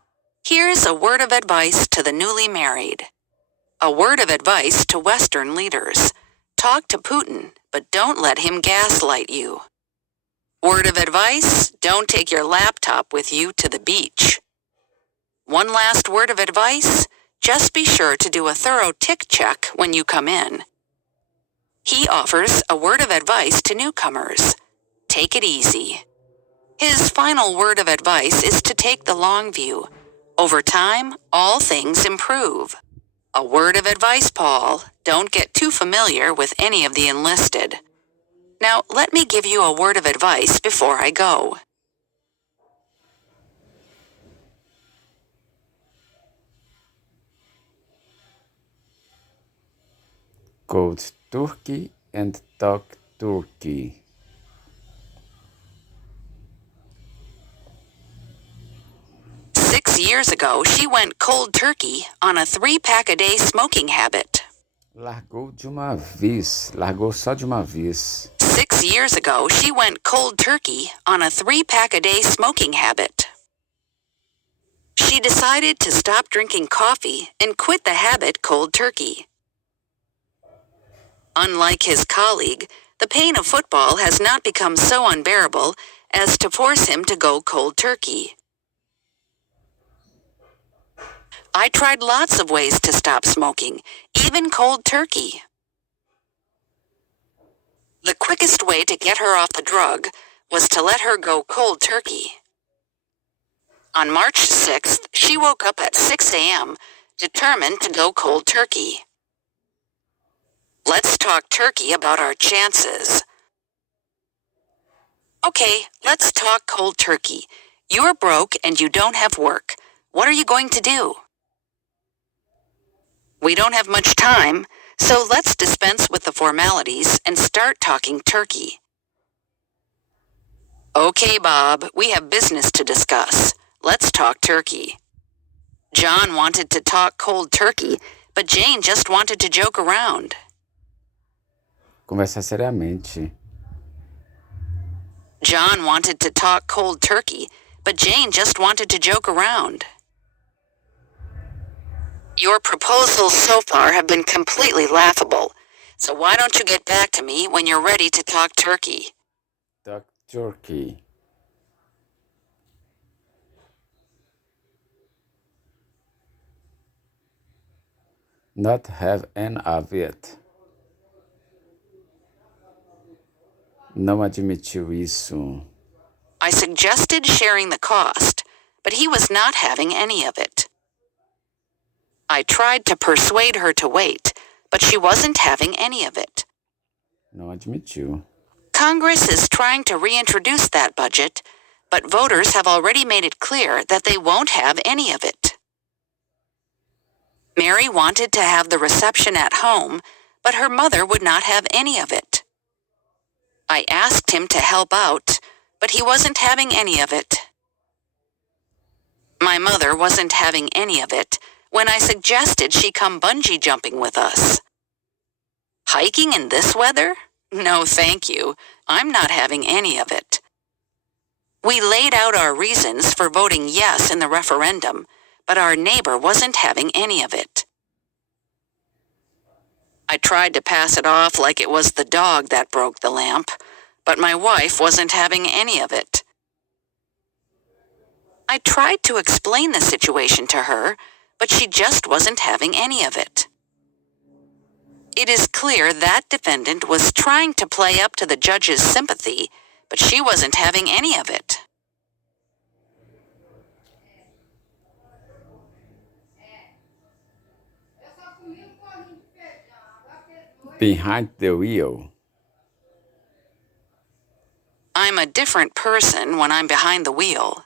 Here's a word of advice to the newly married. A word of advice to Western leaders. Talk to Putin, but don't let him gaslight you. Word of advice, don't take your laptop with you to the beach. One last word of advice, just be sure to do a thorough tick check when you come in. He offers a word of advice to newcomers. Take it easy. His final word of advice is to take the long view. Over time, all things improve. A word of advice, Paul, don't get too familiar with any of the enlisted. Now, let me give you a word of advice before I go. Code Turkey and talk Turkey. Six years ago, she went cold turkey on a 3-pack-a-day smoking habit. Largou de uma vez. Largou só de uma vez. 6 because years ago she went cold turkey on a 3-pack-a-day smoking habit. She decided to stop drinking coffee and quit the habit cold turkey. Unlike his colleague, the pain of football has not become so unbearable as to force him to go cold turkey. I tried lots of ways to stop smoking, even cold turkey. The quickest way to get her off the drug was to let her go cold turkey. On March 6th, she woke up at 6 a.m., determined to go cold turkey. Let's talk turkey about our chances. Okay, let's talk cold turkey. You're broke and you don't have work. What are you going to do? We don't have much time, so let's dispense with the formalities and start talking turkey. Okay, Bob, we have business to discuss. Let's talk turkey. John wanted to talk cold turkey, but Jane just wanted to joke around. Conversar seriamente. John wanted to talk cold turkey, but Jane just wanted to joke around. Your proposals so far have been completely laughable, so why don't you get back to me when you're ready to talk turkey? Talk turkey. Not have any of it. Não admitiu isso. I suggested sharing the cost, but he was not having any of it. I tried to persuade her to wait, but she wasn't having any of it. Não admitiu. Congress is trying to reintroduce that budget, but voters have already made it clear that they won't have any of it. Mary wanted to have the reception at home, but her mother would not have any of it. I asked him to help out, but he wasn't having any of it. My mother wasn't having any of it when I suggested she come bungee jumping with us. Hiking in this weather? No, thank you. I'm not having any of it. We laid out our reasons for voting yes in the referendum, but our neighbor wasn't having any of it. I tried to pass it off like it was the dog that broke the lamp, but my wife wasn't having any of it. I tried to explain the situation to her, but she just wasn't having any of it. It is clear that defendant was trying to play up to the judge's sympathy, but she wasn't having any of it. Behind the wheel. I'm a different person when I'm behind the wheel.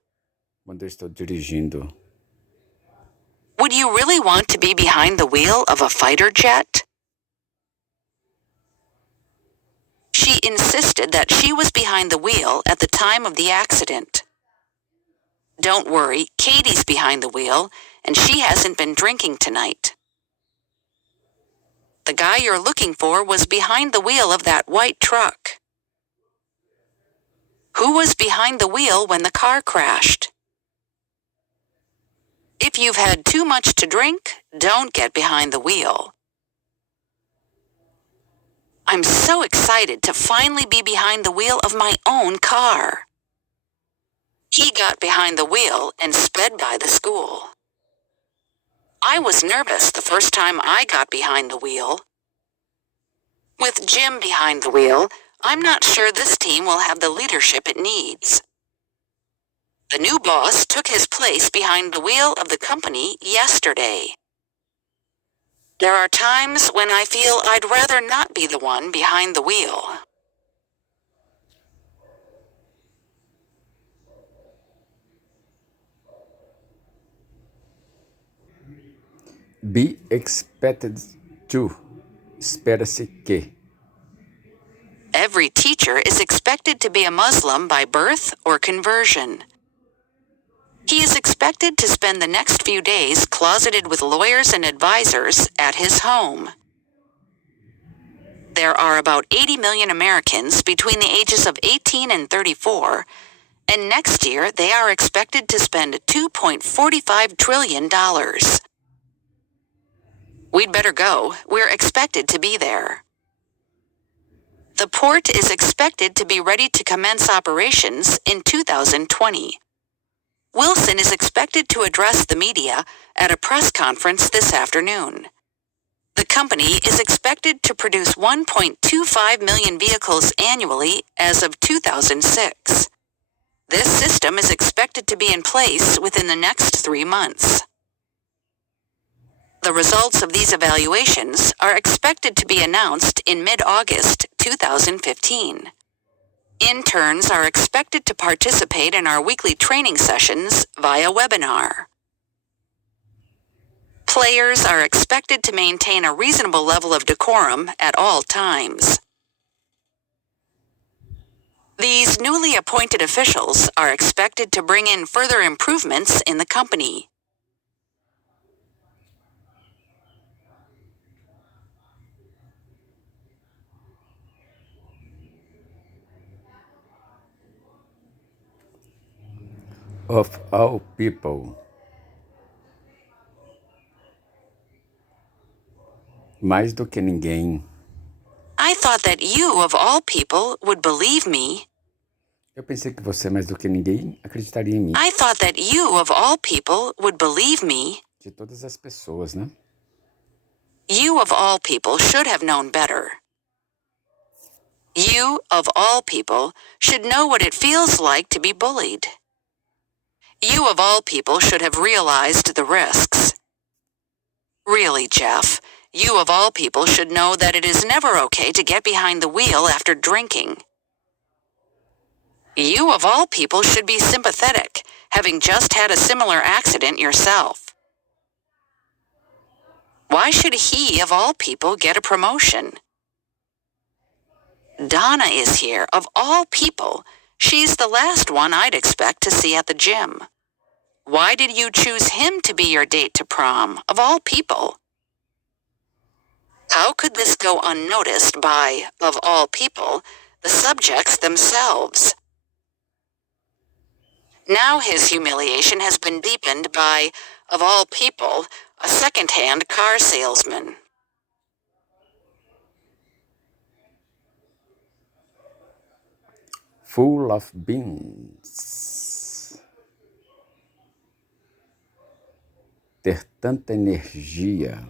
Quando eu estou dirigindo. Would you really want to be behind the wheel of a fighter jet? She insisted that she was behind the wheel at the time of the accident. Don't worry, Katie's behind the wheel, and she hasn't been drinking tonight. The guy you're looking for was behind the wheel of that white truck. Who was behind the wheel when the car crashed? If you've had too much to drink, don't get behind the wheel. I'm so excited to finally be behind the wheel of my own car. He got behind the wheel and sped by the school. I was nervous the first time I got behind the wheel. With Jim behind the wheel, I'm not sure this team will have the leadership it needs. The new boss took his place behind the wheel of the company yesterday. There are times when I feel I'd rather not be the one behind the wheel. Be expected to. Espera-se que. Every teacher is expected to be a Muslim by birth or conversion. He is expected to spend the next few days closeted with lawyers and advisors at his home. there are about 80 million Americans between the ages of 18 and 34, and next year they are expected to spend $2.45 trillion. We'd better go. We're expected to be there. The port is expected to be ready to commence operations in 2020. Wilson is expected to address the media at a press conference this afternoon. The company is expected to produce 1.25 million vehicles annually as of 2006. This system is expected to be in place within the next 3 months. The results of these evaluations are expected to be announced in mid-August 2015. Interns are expected to participate in our weekly training sessions via webinar. Players are expected to maintain a reasonable level of decorum at all times. These newly appointed officials are expected to bring in further improvements in the company. Of all people, mais do que ninguém, I thought that you, of all people, would believe me. eu pensei que você, mais do que ninguém, acreditaria em mim. I thought that you, of all people, would believe me. De todas as pessoas, né? You, of all people, should have known better. You, of all people, should know what it feels like to be bullied. You, of all people, should have realized the risks. Really, Jeff, you, of all people, should know that it is never okay to get behind the wheel after drinking. You, of all people, should be sympathetic, having just had a similar accident yourself. Why should he, of all people, get a promotion? Donna is here, of all people. She's the last one I'd expect to see at the gym. Why did you choose him to be your date to prom, of all people? How could this go unnoticed by, of all people, the subjects themselves? Now his humiliation has been deepened by, of all people, a second-hand car salesman. Full of beans. Ter tanta energia.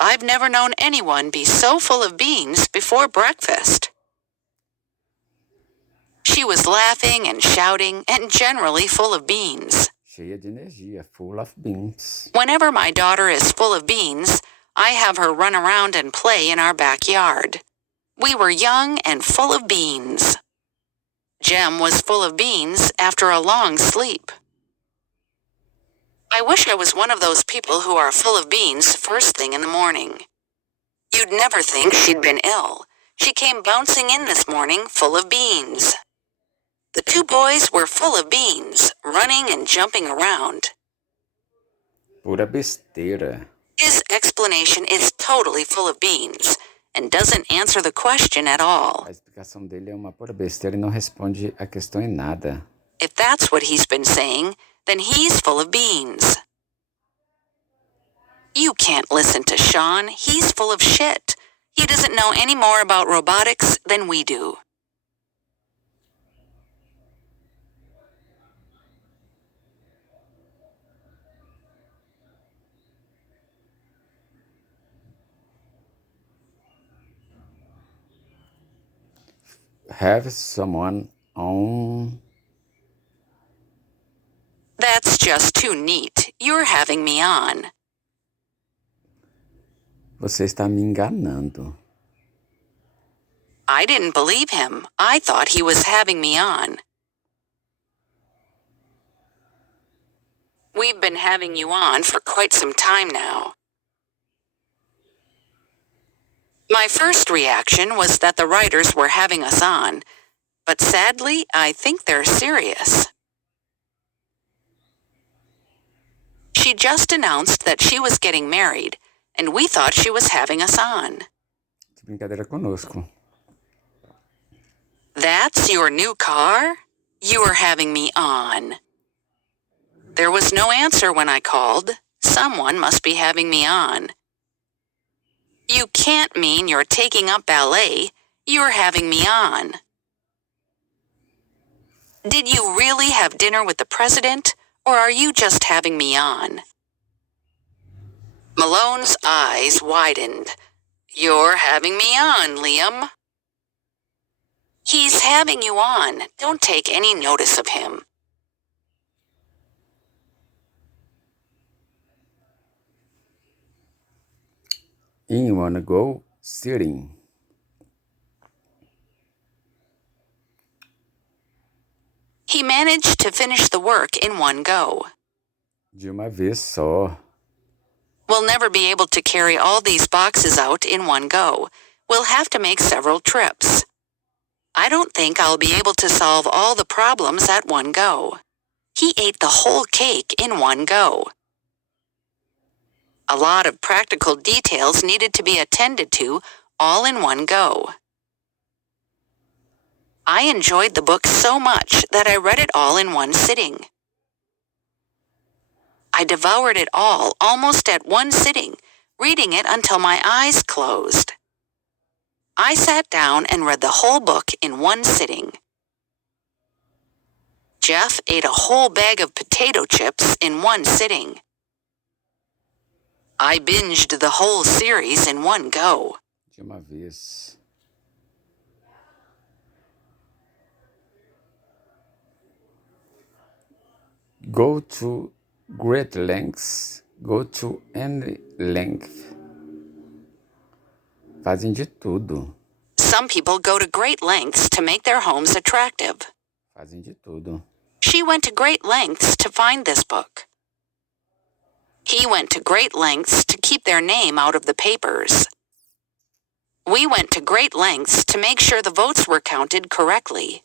I've never known anyone be so full of beans before breakfast. She was laughing and shouting and generally full of beans. Cheia de energia, full of beans. Whenever my daughter is full of beans, I have her run around and play in our backyard. We were young and full of beans. Jem was full of beans after a long sleep. I wish I was one of those people who are full of beans first thing in the morning. You'd never think she'd been ill. She came bouncing in this morning full of beans. The two boys were full of beans, running and jumping around. Pura besteira. His explanation is totally full of beans and doesn't answer the question at all. A explicação dele é uma pura besteira e não responde a questão em nada. If that's what he's been saying, then he's full of beans. You can't listen to Sean. He's full of shit. He doesn't know any more about robotics than we do. Have someone on. That's just too neat. You're having me on. Você está me enganando. I didn't believe him. I thought he was having me on. We've been having you on for quite some time now. My first reaction was that the writers were having us on, but sadly, I think they're serious. She just announced that she was getting married, and we thought she was having us on. brincadeira conosco. That's your new car? You are having me on. There was no answer when I called. Someone must be having me on. You can't mean you're taking up ballet. You're having me on. Did you really have dinner with the president, or are you just having me on? Malone's eyes widened. You're having me on, Liam. He's having you on. Don't take any notice of him. In one go, sitting. He managed to finish the work in one go. De uma vez só. We'll never be able to carry all these boxes out in one go. We'll have to make several trips. I don't think I'll be able to solve all the problems at one go. He ate the whole cake in one go. A lot of practical details needed to be attended to all in one go. I enjoyed the book so much that I read it all in one sitting. I devoured it all almost at one sitting, reading it until my eyes closed. I sat down and read the whole book in one sitting. Jeff ate a whole bag of potato chips in one sitting. I binged the whole series in one go. De uma vez. Go to great lengths. Go to any length. Fazem de tudo. Some people go to great lengths to make their homes attractive. Fazem de tudo. She went to great lengths to find this book. He went to great lengths to keep their name out of the papers. We went to great lengths to make sure the votes were counted correctly.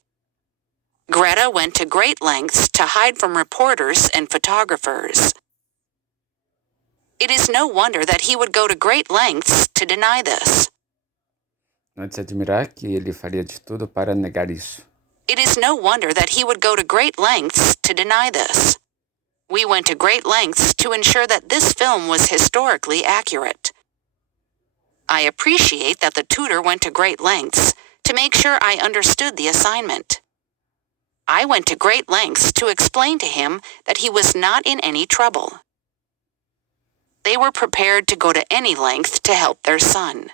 Greta went to great lengths to hide from reporters and photographers. It is no wonder that he would go to great lengths to deny this. Não é de se admirar que ele faria de tudo para negar isso. It is no wonder that he would go to great lengths to deny this. We went to great lengths to ensure that this film was historically accurate. I appreciate that the tutor went to great lengths to make sure I understood the assignment. I went to great lengths to explain to him that he was not in any trouble. They were prepared to go to any length to help their son.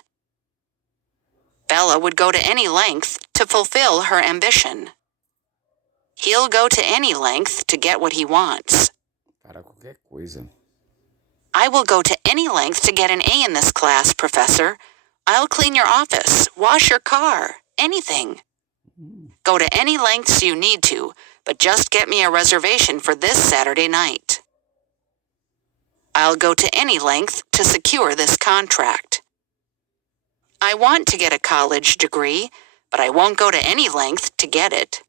Bella would go to any length to fulfill her ambition. He'll go to any length to get what he wants. Para qualquer coisa. I will go to any length to get an A in this class, Professor. I'll clean your office, wash your car, anything. Go to any lengths you need to, but just get me a reservation for this Saturday night. I'll go to any length to secure this contract. I want to get a college degree, but I won't go to any length to get it.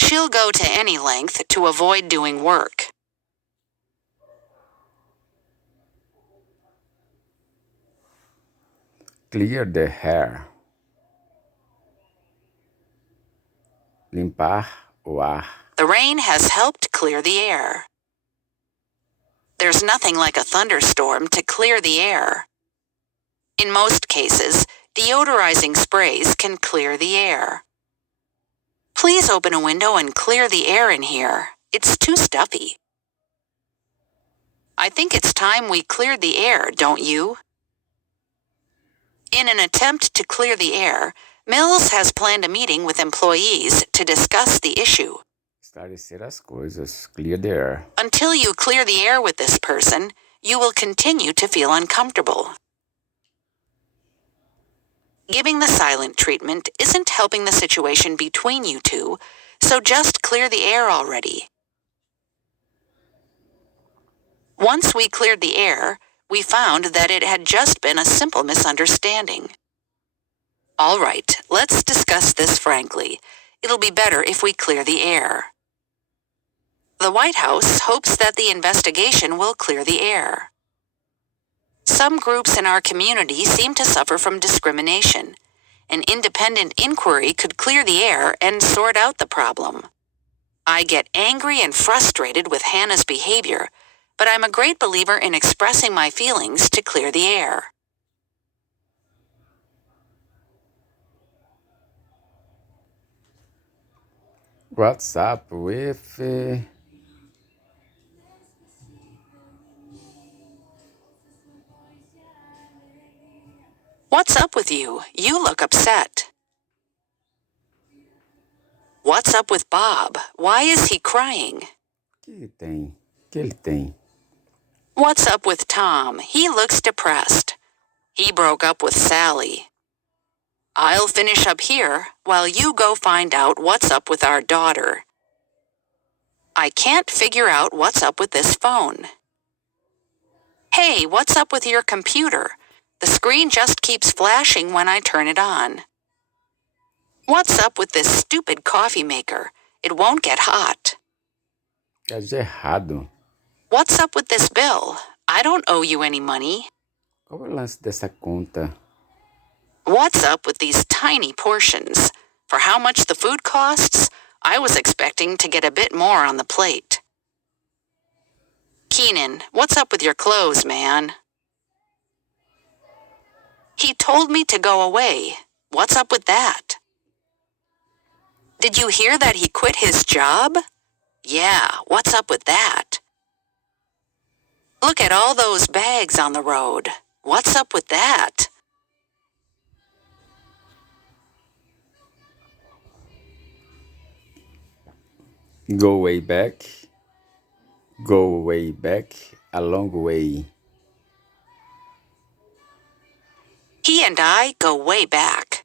She'll go to any length to avoid doing work. Clear the hair. Limpar o ar. The rain has helped clear the air. There's nothing like a thunderstorm to clear the air. In most cases, deodorizing sprays can clear the air. Please open a window and clear the air in here. It's too stuffy. I think it's time we cleared the air, don't you? In an attempt to clear the air, Mills has planned a meeting with employees to discuss the issue. Esclarecer as coisas. Clear the air. Until you clear the air with this person, you will continue to feel uncomfortable. Giving the silent treatment isn't helping the situation between you two, so just clear the air already. Once we cleared the air, we found that it had just been a simple misunderstanding. All right, let's discuss this frankly. It'll be better if we clear the air. The White House hopes that the investigation will clear the air. Some groups in our community seem to suffer from discrimination. An independent inquiry could clear the air and sort out the problem. I get angry and frustrated with Hannah's behavior, but I'm a great believer in expressing my feelings to clear the air. What's up with... What's up with you? You look upset. What's up with Bob? Why is he crying? que ele tem? Que ele tem? What's up with Tom? He looks depressed. He broke up with Sally. I'll finish up here while you go find out what's up with our daughter. I can't figure out what's up with this phone. Hey, what's up with your computer? The screen just keeps flashing when I turn it on. What's up with this stupid coffee maker? It won't get hot. É de errado. What's up with this bill? I don't owe you any money. Qual é o lance dessa conta? What's up with these tiny portions? For how much the food costs, I was expecting to get a bit more on the plate. Keenan, what's up with your clothes, man? He told me to go away. What's up with that? Did you hear that he quit his job? Yeah, what's up with that? Look at all those bags on the road. What's up with that? Go way back. Go way back. A long way. He and I go way back.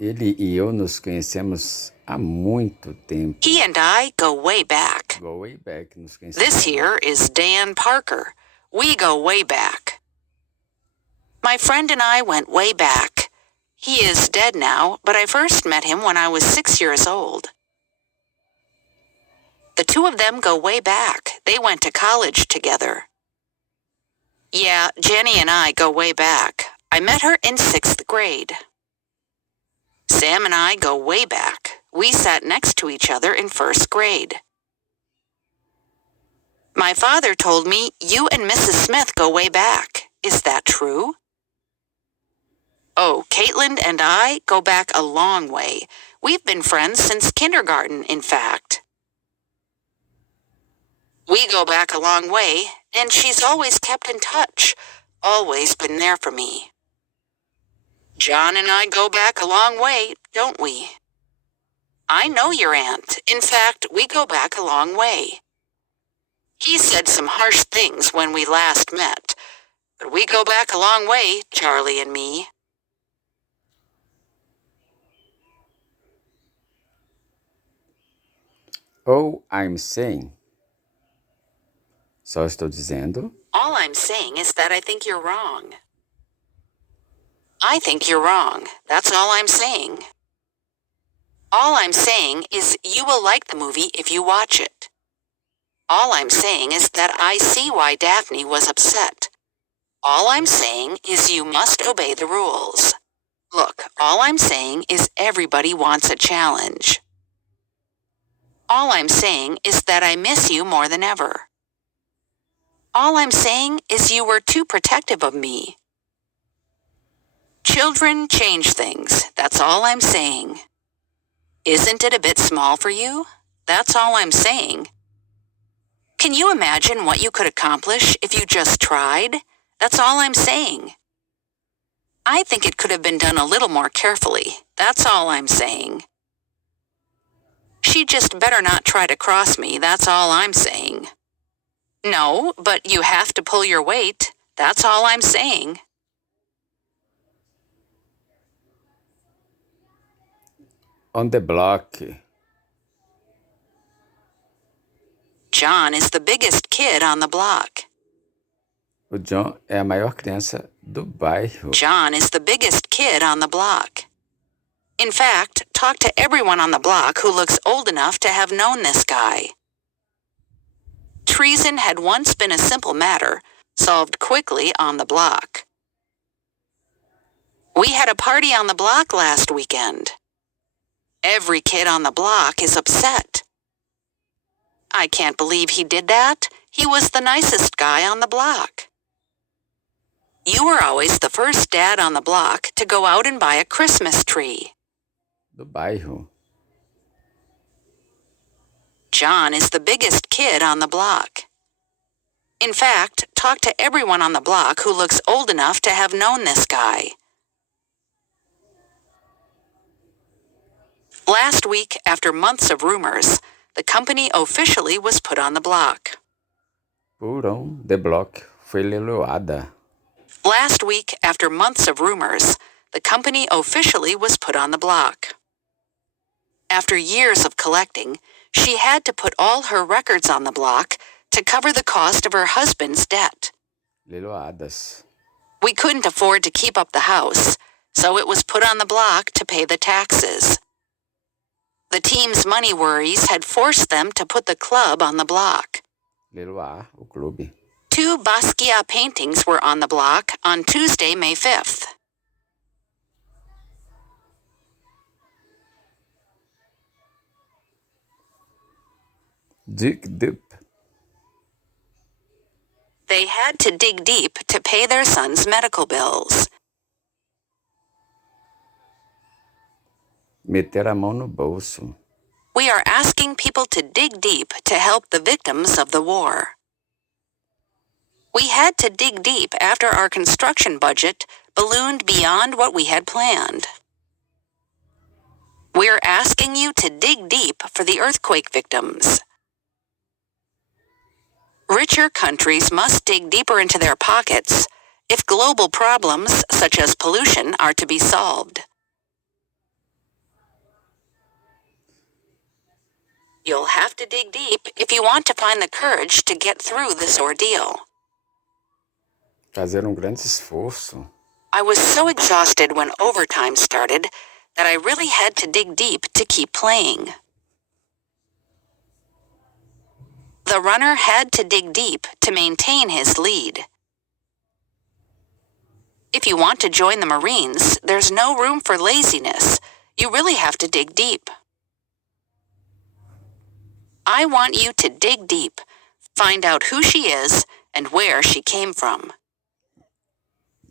Ele e eu nos conhecemos há muito tempo. He and I go way back. Go way back. Nos conhecemos. This here is Dan Parker. We go way back. My friend and I went way back. He is dead now, but I first met him when I was 6 years old. The two of them go way back. They went to college together. Yeah, Jenny and I go way back. I met her in 6th grade. Sam and I go way back. We sat next to each other in 1st grade. My father told me you and Mrs. Smith go way back. Is that true? Oh, Caitlin and I go back a long way. We've been friends since kindergarten, in fact. We go back a long way, and she's always kept in touch, always been there for me. John and I go back a long way, don't we? I know your aunt. In fact, we go back a long way. He said some harsh things when we last met, but we go back a long way, Charlie and me. Oh, I'm saying. Só estou dizendo. All I'm saying is that I think you're wrong. I think you're wrong. That's all I'm saying. All I'm saying is you will like the movie if you watch it. All I'm saying is that I see why Daphne was upset. All I'm saying is you must obey the rules. Look, all I'm saying is everybody wants a challenge. All I'm saying is that I miss you more than ever. All I'm saying is you were too protective of me. Children change things. That's all I'm saying. Isn't it a bit small for you? That's all I'm saying. Can you imagine what you could accomplish if you just tried? That's all I'm saying. I think it could have been done a little more carefully. That's all I'm saying. She just better not try to cross me. That's all I'm saying. No, but you have to pull your weight. That's all I'm saying. On the block. John is the biggest kid on the block. O John é a maior criança do bairro. John is the biggest kid on the block. In fact, talk to everyone on the block who looks old enough to have known this guy. Treason had once been a simple matter, solved quickly on the block. We had a party on the block last weekend. Every kid on the block is upset. I can't believe he did that. He was the nicest guy on the block. You were always the first dad on the block to go out and buy a Christmas tree. Do bairro. John is the biggest kid on the block. In fact, talk to everyone on the block who looks old enough to have known this guy. Last week, after months of rumors, the company officially was put on the block. Purão de bloco foi leiloada. Last week, after months of rumors, the company officially was put on the block. After years of collecting, she had to put all her records on the block to cover the cost of her husband's debt. Leiloadas. We couldn't afford to keep up the house, so it was put on the block to pay the taxes. The team's money worries had forced them to put the club on the block. Leiloar o clube. 2 Basquiat paintings were on the block on Tuesday, May 5th. Dig deep. They had to dig deep to pay their son's medical bills. Meter a mão no bolso. We are asking people to dig deep to help the victims of the war. We had to dig deep after our construction budget ballooned beyond what we had planned. We're asking you to dig deep for the earthquake victims. Richer countries must dig deeper into their pockets if global problems such as pollution are to be solved. You'll have to dig deep if you want to find the courage to get through this ordeal. Fazer grande esforço. I was so exhausted when overtime started that I really had to dig deep to keep playing. The runner had to dig deep to maintain his lead. If you want to join the Marines, there's no room for laziness. You really have to dig deep. I want you to dig deep, find out who she is and where she came from.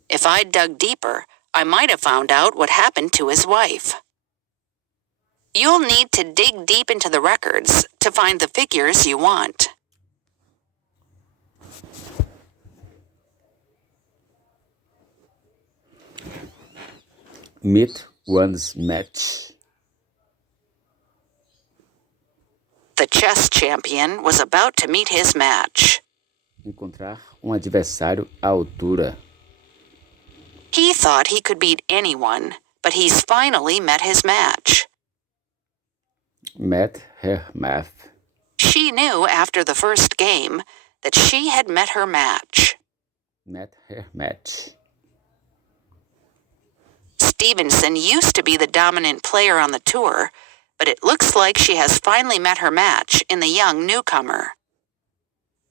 If I'd dug deeper, I might have found out what happened to his wife. You'll need to dig deep into the records to find the figures you want. Meet one's match. The chess champion was about to meet his match. Encontrar adversário à altura. He thought he could beat anyone, but he's finally met his match. Met her match. She knew after the first game that she had met her match. Met her match. Stevenson used to be the dominant player on the tour, but it looks like she has finally met her match in the young newcomer.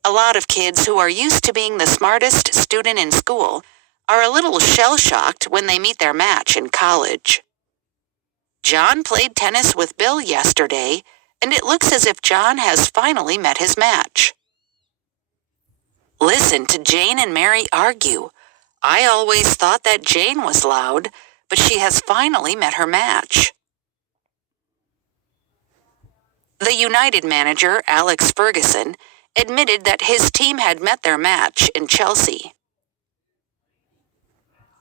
A lot of kids who are used to being the smartest student in school are a little shell-shocked when they meet their match in college. John played tennis with Bill yesterday, and it looks as if John has finally met his match. Listen to Jane and Mary argue. I always thought that Jane was loud, but she has finally met her match. The United manager, Alex Ferguson, admitted that his team had met their match in Chelsea.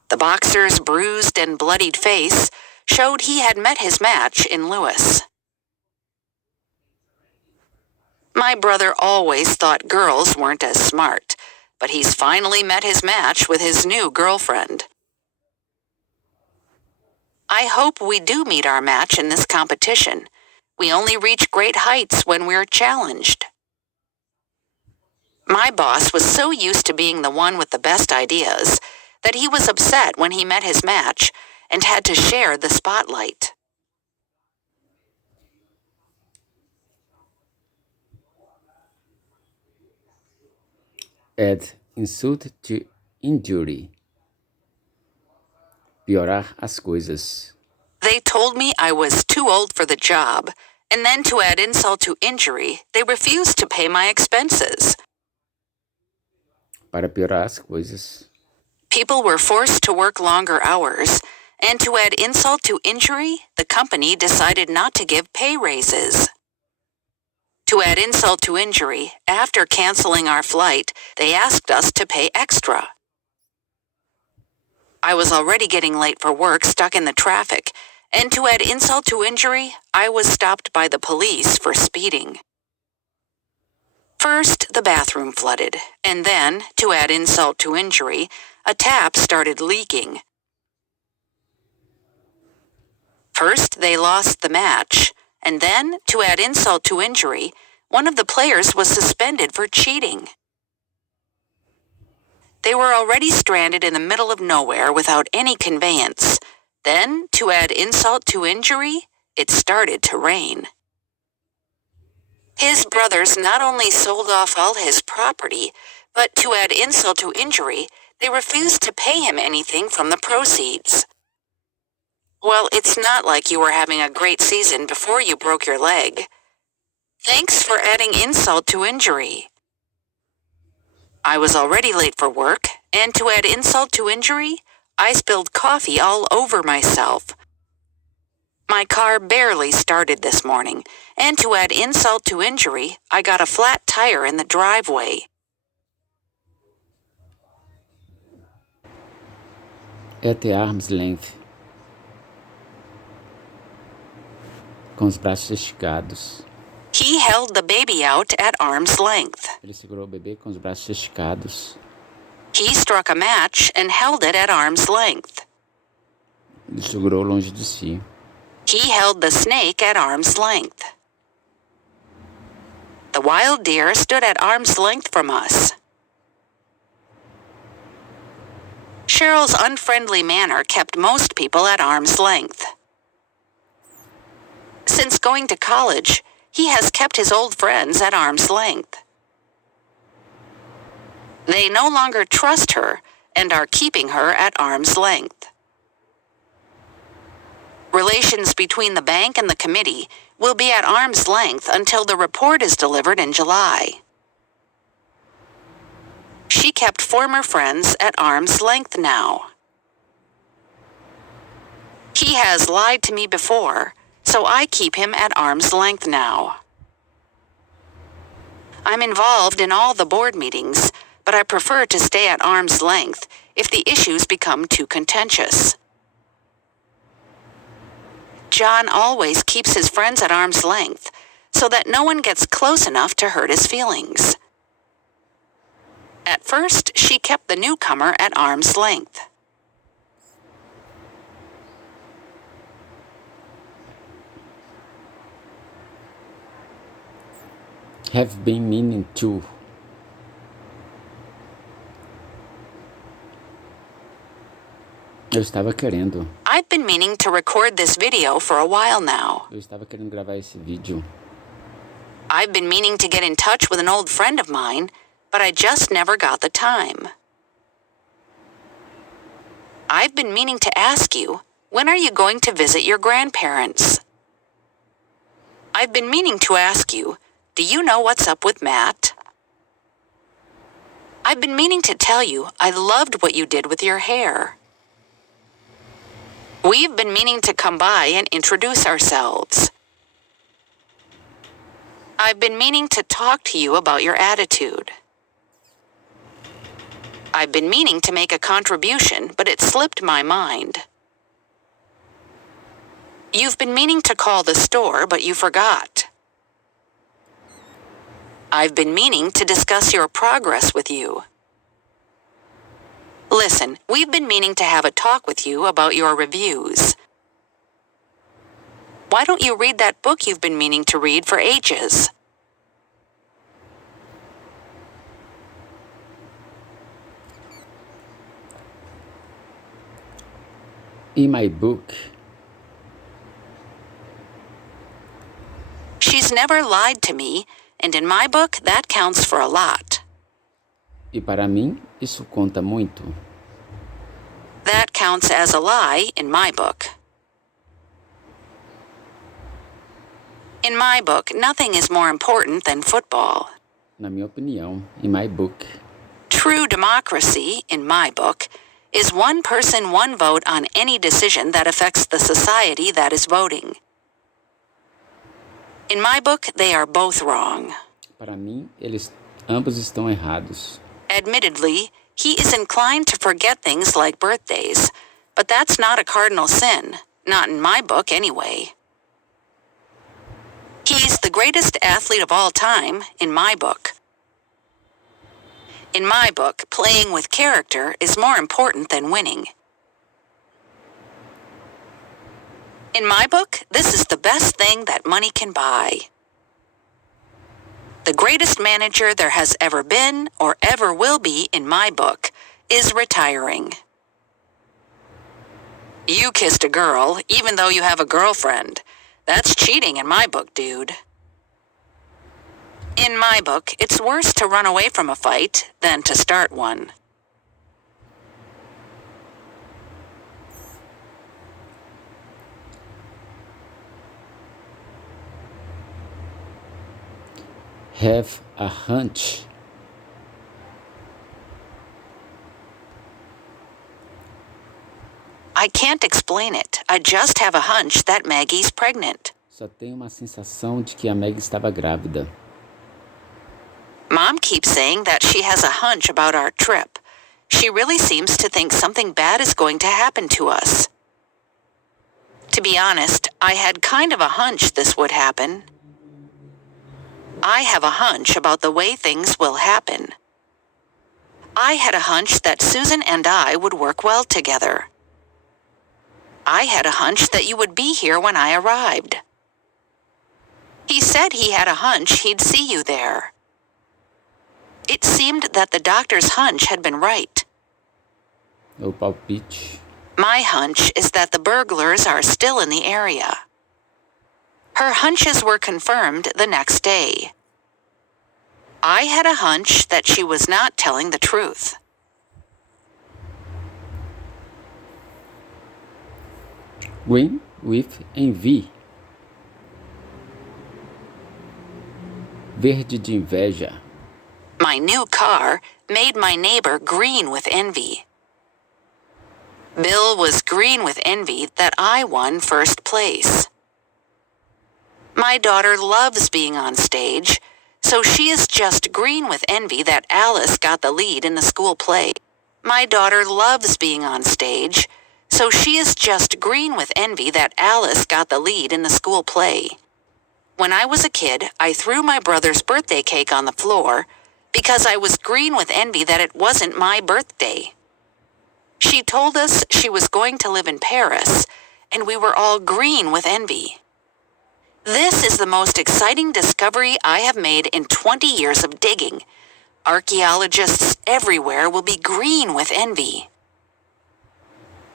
The boxer's bruised and bloodied face showed he had met his match in Lewis. My brother always thought girls weren't as smart, but he's finally met his match with his new girlfriend. I hope we do meet our match in this competition. We only reach great heights when we're challenged. My boss was so used to being the one with the best ideas that he was upset when he met his match and had to share the spotlight. Add insult to injury. Piorar as coisas. They told me I was too old for the job, and then to add insult to injury, they refused to pay my expenses. Para piorar as coisas. People were forced to work longer hours, and to add insult to injury, the company decided not to give pay raises. To add insult to injury, after canceling our flight, they asked us to pay extra. I was already getting late for work, stuck in the traffic, and to add insult to injury, I was stopped by the police for speeding. First, the bathroom flooded, and then, to add insult to injury, a tap started leaking. First, they lost the match, and then, to add insult to injury, one of the players was suspended for cheating. They were already stranded in the middle of nowhere without any conveyance. Then, to add insult to injury, it started to rain. His brothers not only sold off all his property, but to add insult to injury, they refused to pay him anything from the proceeds. Well, it's not like you were having a great season before you broke your leg. Thanks for adding insult to injury. I was already late for work, and to add insult to injury, I spilled coffee all over myself. My car barely started this morning, and to add insult to injury, I got a flat tire in the driveway. At arm's length. Com os braços esticados. He held the baby out at arm's length. Ele segurou o bebê com os braços esticados. He struck a match and held it at arm's length. Ele segurou longe de si. He held the snake at arm's length. The wild deer stood at arm's length from us. Cheryl's unfriendly manner kept most people at arm's length. Since going to college, he has kept his old friends at arm's length. They no longer trust her and are keeping her at arm's length. Relations between the bank and the committee will be at arm's length until the report is delivered in July. She kept former friends at arm's length now. He has lied to me before, so I keep him at arm's length now. I'm involved in all the board meetings, but I prefer to stay at arm's length if the issues become too contentious. John always keeps his friends at arm's length so that no one gets close enough to hurt his feelings. At first, she kept the newcomer at arm's length. Have been meaning to. Eu estava querendo. I've been meaning to record this video for a while now. Eu estava querendo gravar esse vídeo. I've been meaning to get in touch with an old friend of mine, but I just never got the time. I've been meaning to ask you, when are you going to visit your grandparents? I've been meaning to ask you, do you know what's up with Matt? I've been meaning to tell you I loved what you did with your hair. We've been meaning to come by and introduce ourselves. I've been meaning to talk to you about your attitude. I've been meaning to make a contribution, but it slipped my mind. You've been meaning to call the store, but you forgot. I've been meaning to discuss your progress with you. Listen, we've been meaning to have a talk with you about your reviews. Why don't you read that book you've been meaning to read for ages? In my book. She's never lied to me, and in my book, that counts for a lot. E para mim, isso conta muito. That counts as a lie in my book. In my book, nothing is more important than football. Na minha opinião, in my book. True democracy, in my book, is one person, one vote on any decision that affects the society that is voting. In my book, they are both wrong. Para mim, eles ambos estão errados. Admittedly, he is inclined to forget things like birthdays, but that's not a cardinal sin, not in my book anyway. He's the greatest athlete of all time, in my book. In my book, playing with character is more important than winning. In my book, this is the best thing that money can buy. The greatest manager there has ever been or ever will be, in my book, is retiring. You kissed a girl, even though you have a girlfriend. That's cheating in my book, dude. In my book, it's worse to run away from a fight than to start one. Have a hunch. I can't explain it. I just have a hunch that Maggie's pregnant. Só tenho uma sensação de que a Meg estava grávida. Mom keeps saying that she has a hunch about our trip. She really seems to think something bad is going to happen to us. To be honest, I had kind of a hunch this would happen. I have a hunch about the way things will happen. I had a hunch that Susan and I would work well together. I had a hunch that you would be here when I arrived. He said he had a hunch he'd see you there. It seemed that the doctor's hunch had been right. O palpite. My hunch is that the burglars are still in the area. Her hunches were confirmed the next day. I had a hunch that she was not telling the truth. Green with envy. Verde de inveja. My new car made my neighbor green with envy. Bill was green with envy that I won first place. My daughter loves being on stage, so she is just green with envy that Alice got the lead in the school play. My daughter loves being on stage, so she is just green with envy that Alice got the lead in the school play. When I was a kid, I threw my brother's birthday cake on the floor because I was green with envy that it wasn't my birthday. She told us she was going to live in Paris, and we were all green with envy. This is the most exciting discovery I have made in 20 years of digging. Archaeologists everywhere will be green with envy.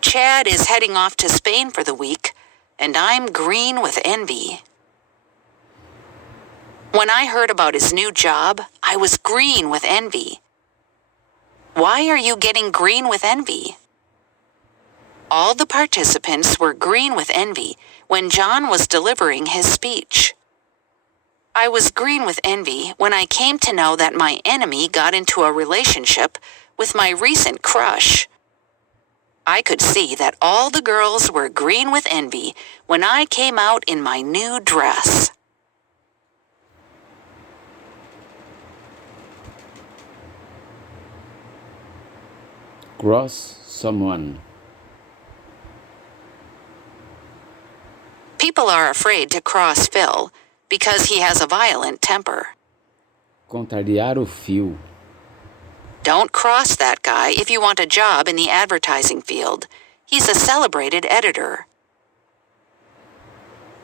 Chad is heading off to Spain for the week, and I'm green with envy. When I heard about his new job, I was green with envy. Why are you getting green with envy? All the participants were green with envy when John was delivering his speech. I was green with envy when I came to know that my enemy got into a relationship with my recent crush. I could see that all the girls were green with envy when I came out in my new dress. Cross someone. People are afraid to cross Phil because he has a violent temper. Contrariar o fio. Don't cross that guy if you want a job in the advertising field. He's a celebrated editor.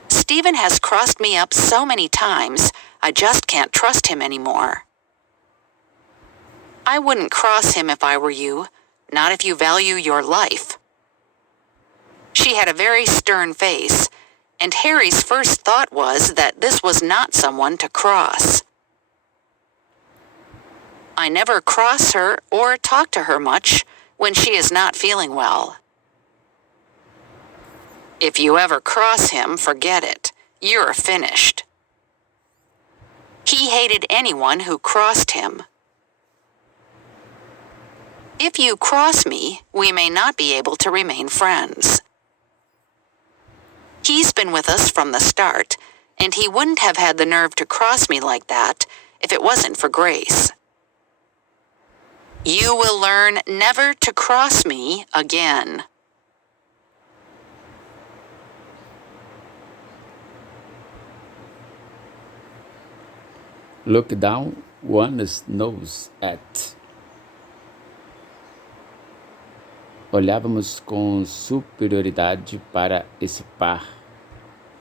Stephen has crossed me up so many times, I just can't trust him anymore. I wouldn't cross him if I were you, not if you value your life. She had a very stern face, and Harry's first thought was that this was not someone to cross. I never cross her or talk to her much when she is not feeling well. If you ever cross him, forget it. You're finished. He hated anyone who crossed him. If you cross me, we may not be able to remain friends. He's been with us from the start, and he wouldn't have had the nerve to cross me like that if it wasn't for Grace. You will learn never to cross me again. Look down one's nose at. Olhávamos com superioridade para esse par.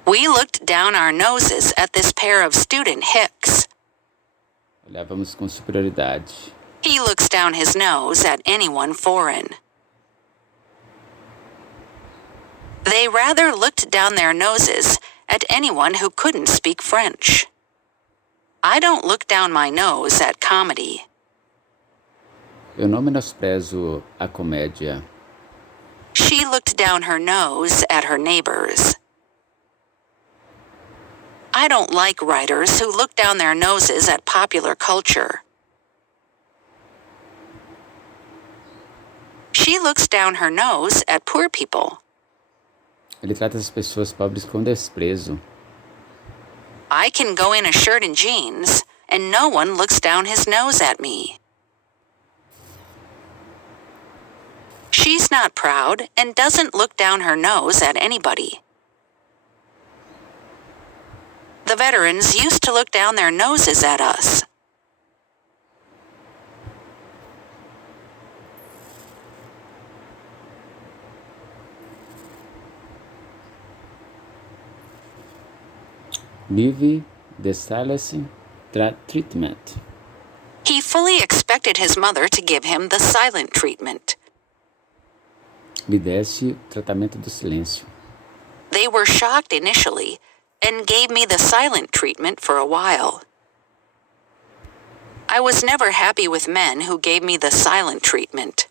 We looked down our noses at this pair of student hicks. Olhávamos com superioridade. He looks down his nose at anyone foreign. They rather looked down their noses at anyone who couldn't speak French. I don't look down my nose at comedy. Eu não menosprezo a comédia. She looked down her nose at her neighbors. I don't like writers who look down their noses at popular culture. She looks down her nose at poor people. Ele trata as pessoas pobres com desprezo. I can go in a shirt and jeans, and no one looks down his nose at me. She's not proud and doesn't look down her nose at anybody. The veterans used to look down their noses at us. Give the silence treatment. He fully expected his mother to give him the silent treatment. Lhe desse o tratamento do silêncio. They were shocked initially and gave me the silent treatment for a while. I was never happy with men who gave me the silent treatment.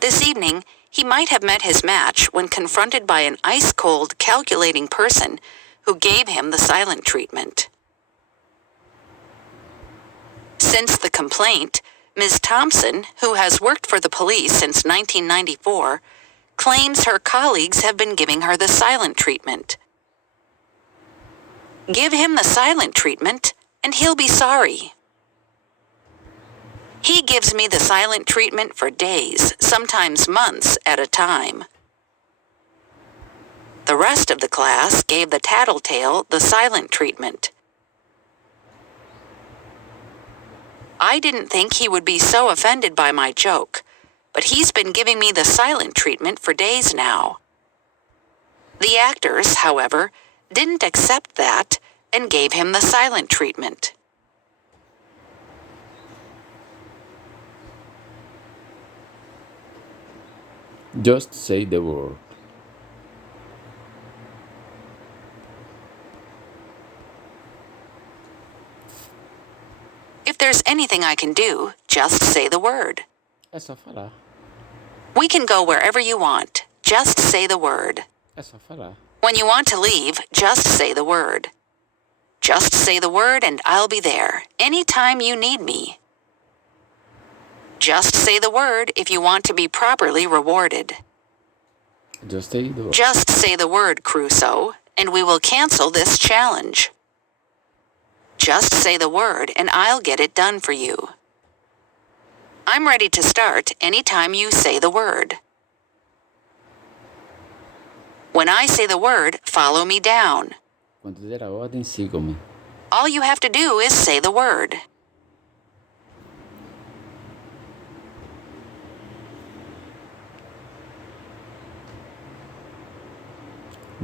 This evening, he might have met his match when confronted by an ice-cold, calculating person who gave him the silent treatment. Since the complaint, Ms. Thompson, who has worked for the police since 1994, claims her colleagues have been giving her the silent treatment. Give him the silent treatment, and he'll be sorry. He gives me the silent treatment for days, sometimes months at a time. The rest of the class gave the tattletale the silent treatment. I didn't think he would be so offended by my joke, but he's been giving me the silent treatment for days now. The actors, however, didn't accept that and gave him the silent treatment. Just say the word. If there's anything I can do, just say the word. É só falar. We can go wherever you want. Just say the word. É só falar. When you want to leave, just say the word. Just say the word and I'll be there, anytime you need me. Just say the word if you want to be properly rewarded. Just say the word. Just say the word, Crusoe, and we will cancel this challenge. Just say the word and I'll get it done for you. I'm ready to start anytime you say the word. When I say the word, follow me down. Quando der a ordem, sigam-me. All you have to do is say the word.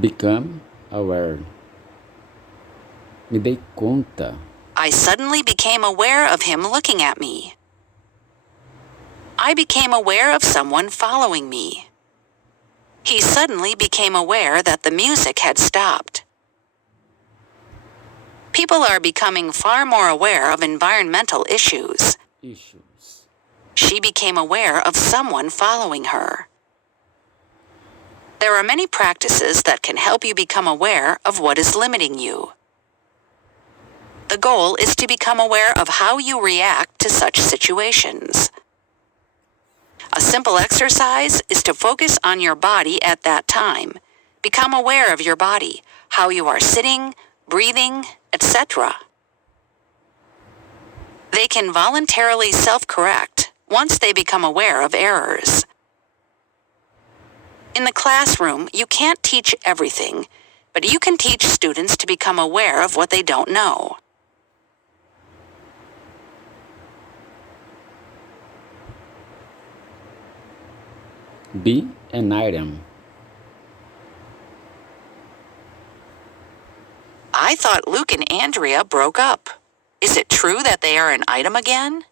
Become aware. Me dei conta. I suddenly became aware of him looking at me. I became aware of someone following me. He suddenly became aware that the music had stopped. People are becoming far more aware of environmental issues. Issues. She became aware of someone following her. There are many practices that can help you become aware of what is limiting you. The goal is to become aware of how you react to such situations. A simple exercise is to focus on your body at that time. Become aware of your body, how you are sitting, breathing, etc. They can voluntarily self-correct once they become aware of errors. In the classroom, you can't teach everything, but you can teach students to become aware of what they don't know. Be an item. I thought Luke and Andrea broke up. Is it true that they are an item again?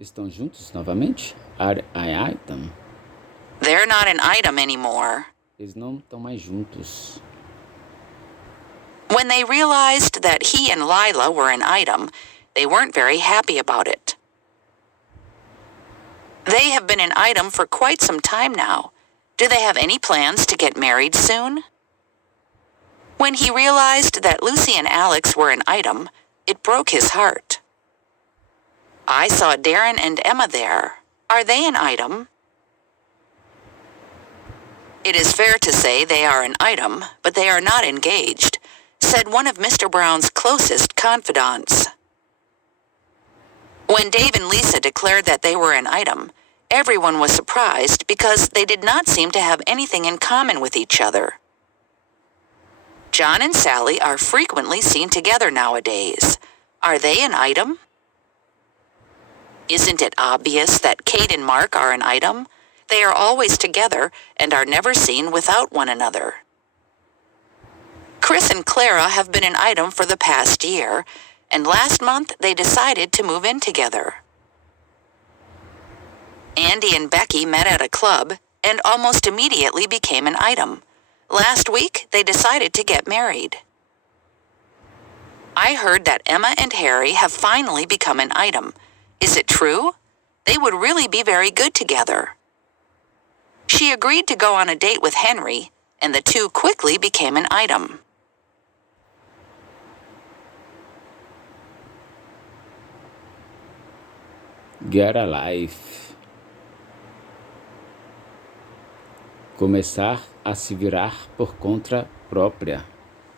Estão juntos novamente? Are an item. They're not an item anymore. Eles não estão mais juntos. When they realized that he and Lila were an item, they weren't very happy about it. They have been an item for quite some time now. Do they have any plans to get married soon? When he realized that Lucy and Alex were an item, it broke his heart. I saw Darren and Emma there. Are they an item? It is fair to say they are an item, but they are not engaged, said one of Mr. Brown's closest confidants. When Dave and Lisa declared that they were an item, everyone was surprised because they did not seem to have anything in common with each other. John and Sally are frequently seen together nowadays. Are they an item? Isn't it obvious that Kate and Mark are an item? They are always together and are never seen without one another. Chris and Clara have been an item for the past year, and last month they decided to move in together. Andy and Becky met at a club and almost immediately became an item. Last week, they decided to get married. I heard that Emma and Harry have finally become an item. Is it true? They would really be very good together. She agreed to go on a date with Henry, and the two quickly became an item. Get a life. Começar a se virar por conta própria.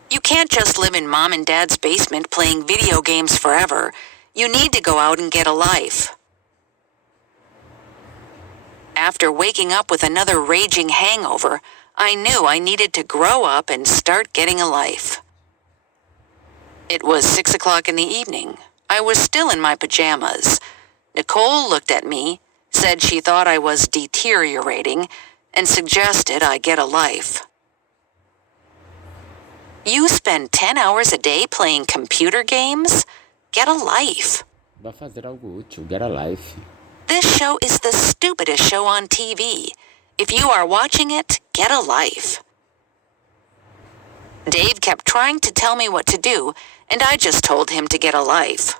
You can't just live in mom and dad's basement playing video games forever. You need to go out and get a life. After waking up with another raging hangover, I knew I needed to grow up and start getting a life. It was 6 o'clock in the evening. I was still in my pajamas. Nicole looked at me, said she thought I was deteriorating, and suggested I get a life. You spend 10 hours a day playing computer games? Get a life. Vá fazer algo útil. Get a life. This show is the stupidest show on TV. If you are watching it, get a life. Dave kept trying to tell me what to do, and I just told him to get a life.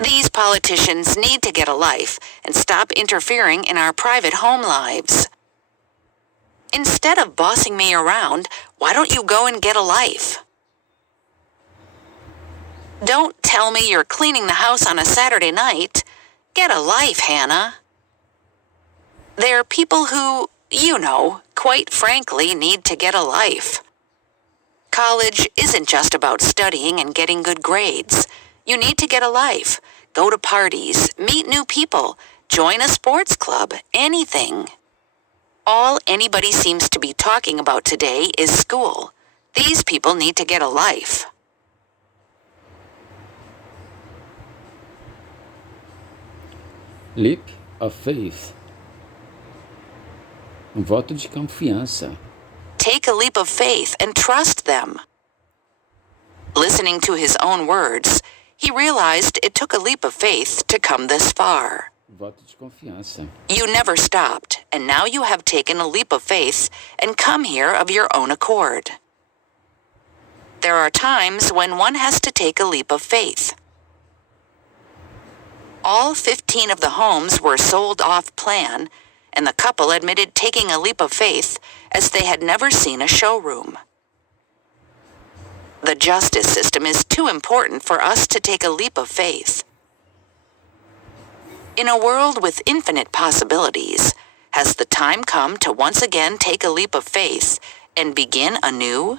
These politicians need to get a life and stop interfering in our private home lives. Instead of bossing me around, why don't you go and get a life? Don't tell me you're cleaning the house on a Saturday night. Get a life, Hannah. There are people who, quite frankly, need to get a life. College isn't just about studying and getting good grades. You need to get a life. Go to parties, meet new people, join a sports club, anything. All anybody seems to be talking about today is school. These people need to get a life. Leap of faith. Voto de confiança. Take a leap of faith and trust them. Listening to his own words, he realized it took a leap of faith to come this far. Voto de confiança. You never stopped, and now you have taken a leap of faith and come here of your own accord. there are times when one has to take a leap of faith. All 15 of the homes were sold off plan, and the couple admitted taking a leap of faith as they had never seen a showroom. The justice system is too important for us to take a leap of faith. In a world with infinite possibilities, has the time come to once again take a leap of faith and begin anew?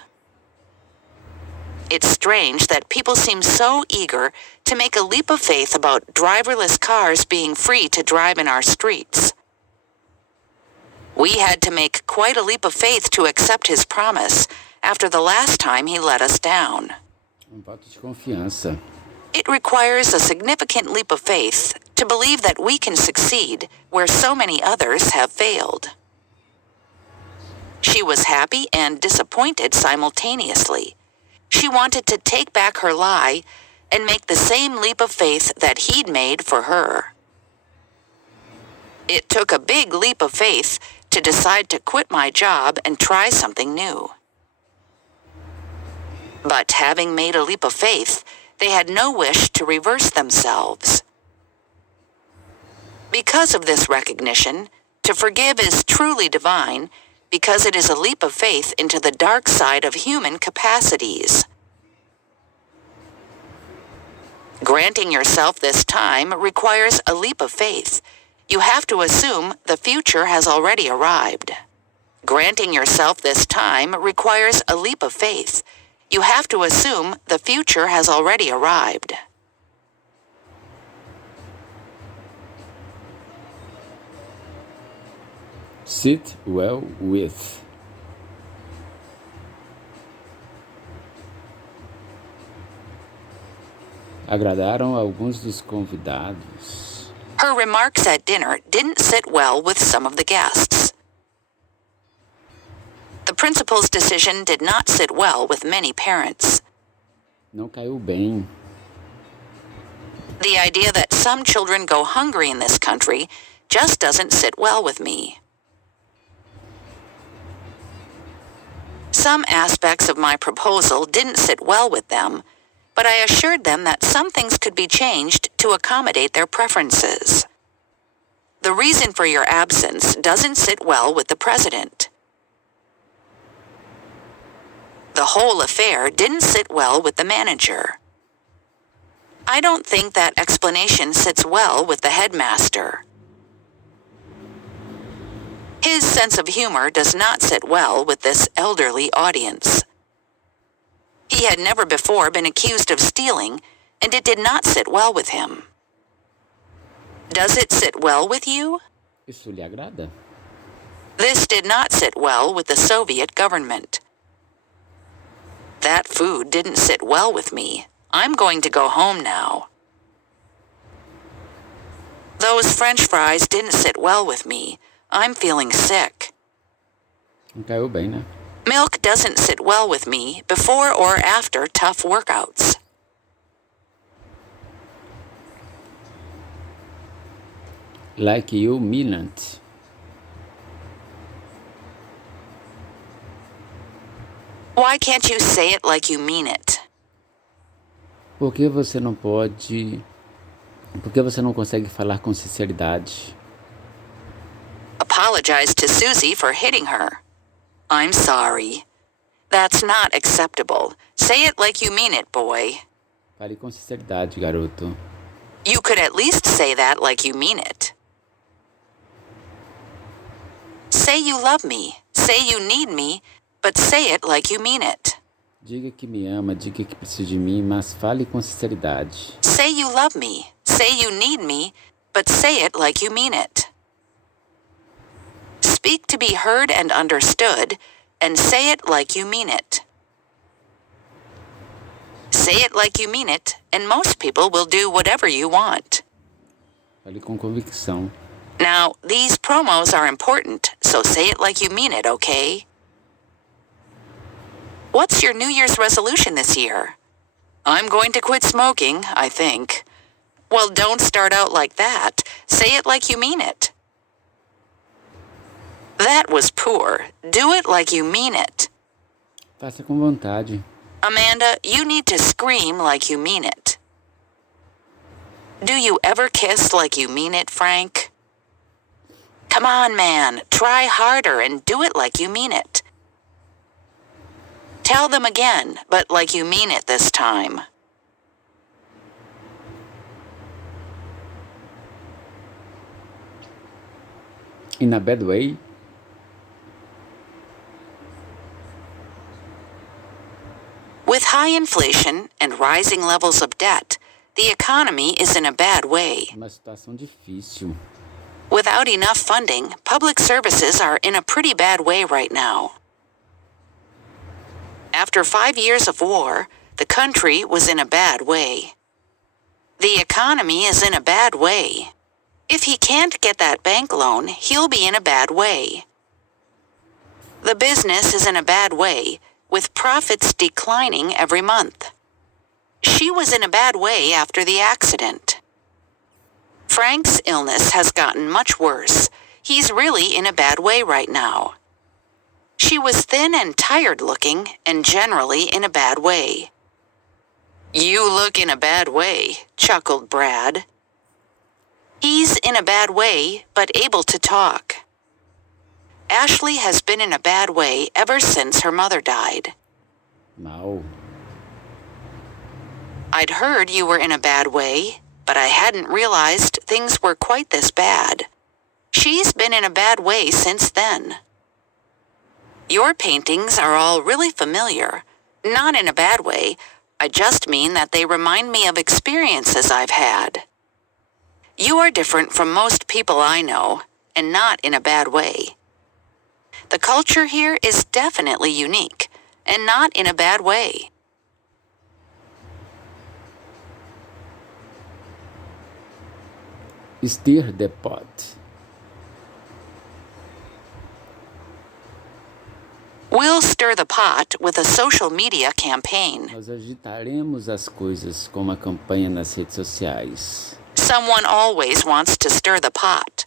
It's strange that people seem so eager to make a leap of faith about driverless cars being free to drive in our streets. We had to make quite a leap of faith to accept his promise after the last time he let us down. Voto de confiança. It requires a significant leap of faith to believe that we can succeed where so many others have failed. She was happy and disappointed simultaneously. She wanted to take back her lie and make the same leap of faith that he'd made for her. It took a big leap of faith to decide to quit my job and try something new. But having made a leap of faith, they had no wish to reverse themselves. Because of this recognition, to forgive is truly divine because it is a leap of faith into the dark side of human capacities. Granting yourself this time requires a leap of faith. You have to assume the future has already arrived. Granting yourself this time requires a leap of faith. You have to assume the future has already arrived. Sit well with. Agradaram alguns dos convidados. Her remarks at dinner didn't sit well with some of the guests. The principal's decision did not sit well with many parents. Não caiu bem. The idea that some children go hungry in this country just doesn't sit well with me. Some aspects of my proposal didn't sit well with them, but I assured them that some things could be changed to accommodate their preferences. The reason for your absence doesn't sit well with the president. The whole affair didn't sit well with the manager. I don't think that explanation sits well with the headmaster. His sense of humor does not sit well with this elderly audience. He had never before been accused of stealing, and it did not sit well with him. Does it sit well with you? Isso lhe agrada? This did not sit well with the Soviet government. That food didn't sit well with me. I'm going to go home now. Those French fries didn't sit well with me. I'm feeling sick. Não caiu bem, né? Milk doesn't sit well with me before or after tough workouts. Like you mean it. Why can't you say it like you mean it? Por que você não pode... Por que você não consegue falar com sinceridade? Apologize to Susie for hitting her. I'm sorry. That's not acceptable. Say it like you mean it, boy. Fale com sinceridade, garoto. You could at least say that like you mean it. Say you love me. Say you need me, but say it like you mean it. Diga que me ama, diga que precisa de mim, mas fale com sinceridade. Say you love me. Say you need me, but say it like you mean it. Speak to be heard and understood, and say it like you mean it. Say it like you mean it, and most people will do whatever you want. Fale com convicção. Now, these promos are important, so say it like you mean it, okay? What's your New Year's resolution this year? I'm going to quit smoking, I think. Well, don't start out like that. Say it like you mean it. That was poor. Do it like you mean it. Faça com vontade. Amanda, you need to scream like you mean it. Do you ever kiss like you mean it, Frank? Come on, man, try harder and do it like you mean it. Tell them again, but like you mean it this time. In a bad way? With high inflation and rising levels of debt, the economy is in a bad way. Uma situação difícil. Without enough funding, public services are in a pretty bad way right now. After 5 years of war, the country was in a bad way. The economy is in a bad way. If he can't get that bank loan, he'll be in a bad way. The business is in a bad way, with profits declining every month. She was in a bad way after the accident. Frank's illness has gotten much worse. He's really in a bad way right now. She was thin and tired looking and generally in a bad way. You look in a bad way, chuckled Brad. He's in a bad way, but able to talk. Ashley has been in a bad way ever since her mother died. Mal. I'd heard you were in a bad way, but I hadn't realized things were quite this bad. She's been in a bad way since then. Your paintings are all really familiar. Not in a bad way. I just mean that they remind me of experiences I've had. You are different from most people I know, and not in a bad way. The culture here is definitely unique, and not in a bad way. Stir the pot. We'll stir the pot with a social media campaign. Nós agitaremos as coisas com uma campanha nas redes sociais. Someone always wants to stir the pot.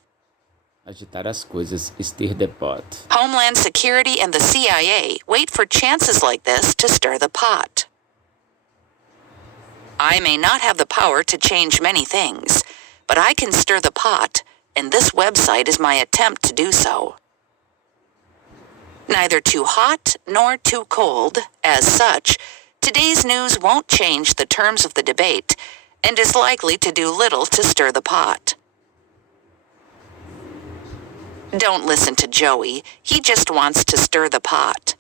Agitar as coisas, stir the pot. Homeland Security and the CIA wait for chances like this to stir the pot. I may not have the power to change many things, but I can stir the pot, and this website is my attempt to do so. Neither too hot nor too cold, as such, today's news won't change the terms of the debate and is likely to do little to stir the pot. Don't listen to Joey. He just wants to stir the pot.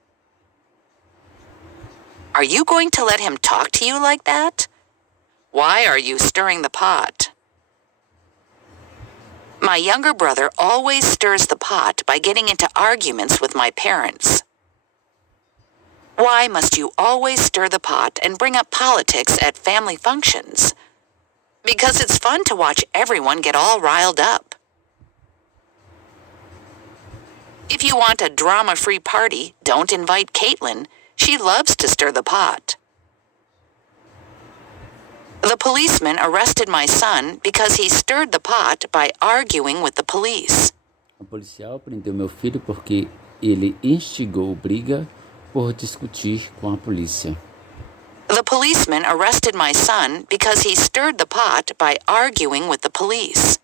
Are you going to let him talk to you like that? Why are you stirring the pot? My younger brother always stirs the pot by getting into arguments with my parents. Why must you always stir the pot and bring up politics at family functions? Because it's fun to watch everyone get all riled up. If you want a drama-free party, don't invite Caitlin. She loves to stir the pot. The policeman arrested my son because he stirred the pot by arguing with the police. O policial prendeu meu filho porque ele instigou briga por discutir com a polícia. The policeman arrested my son because he stirred the pot by arguing with the police.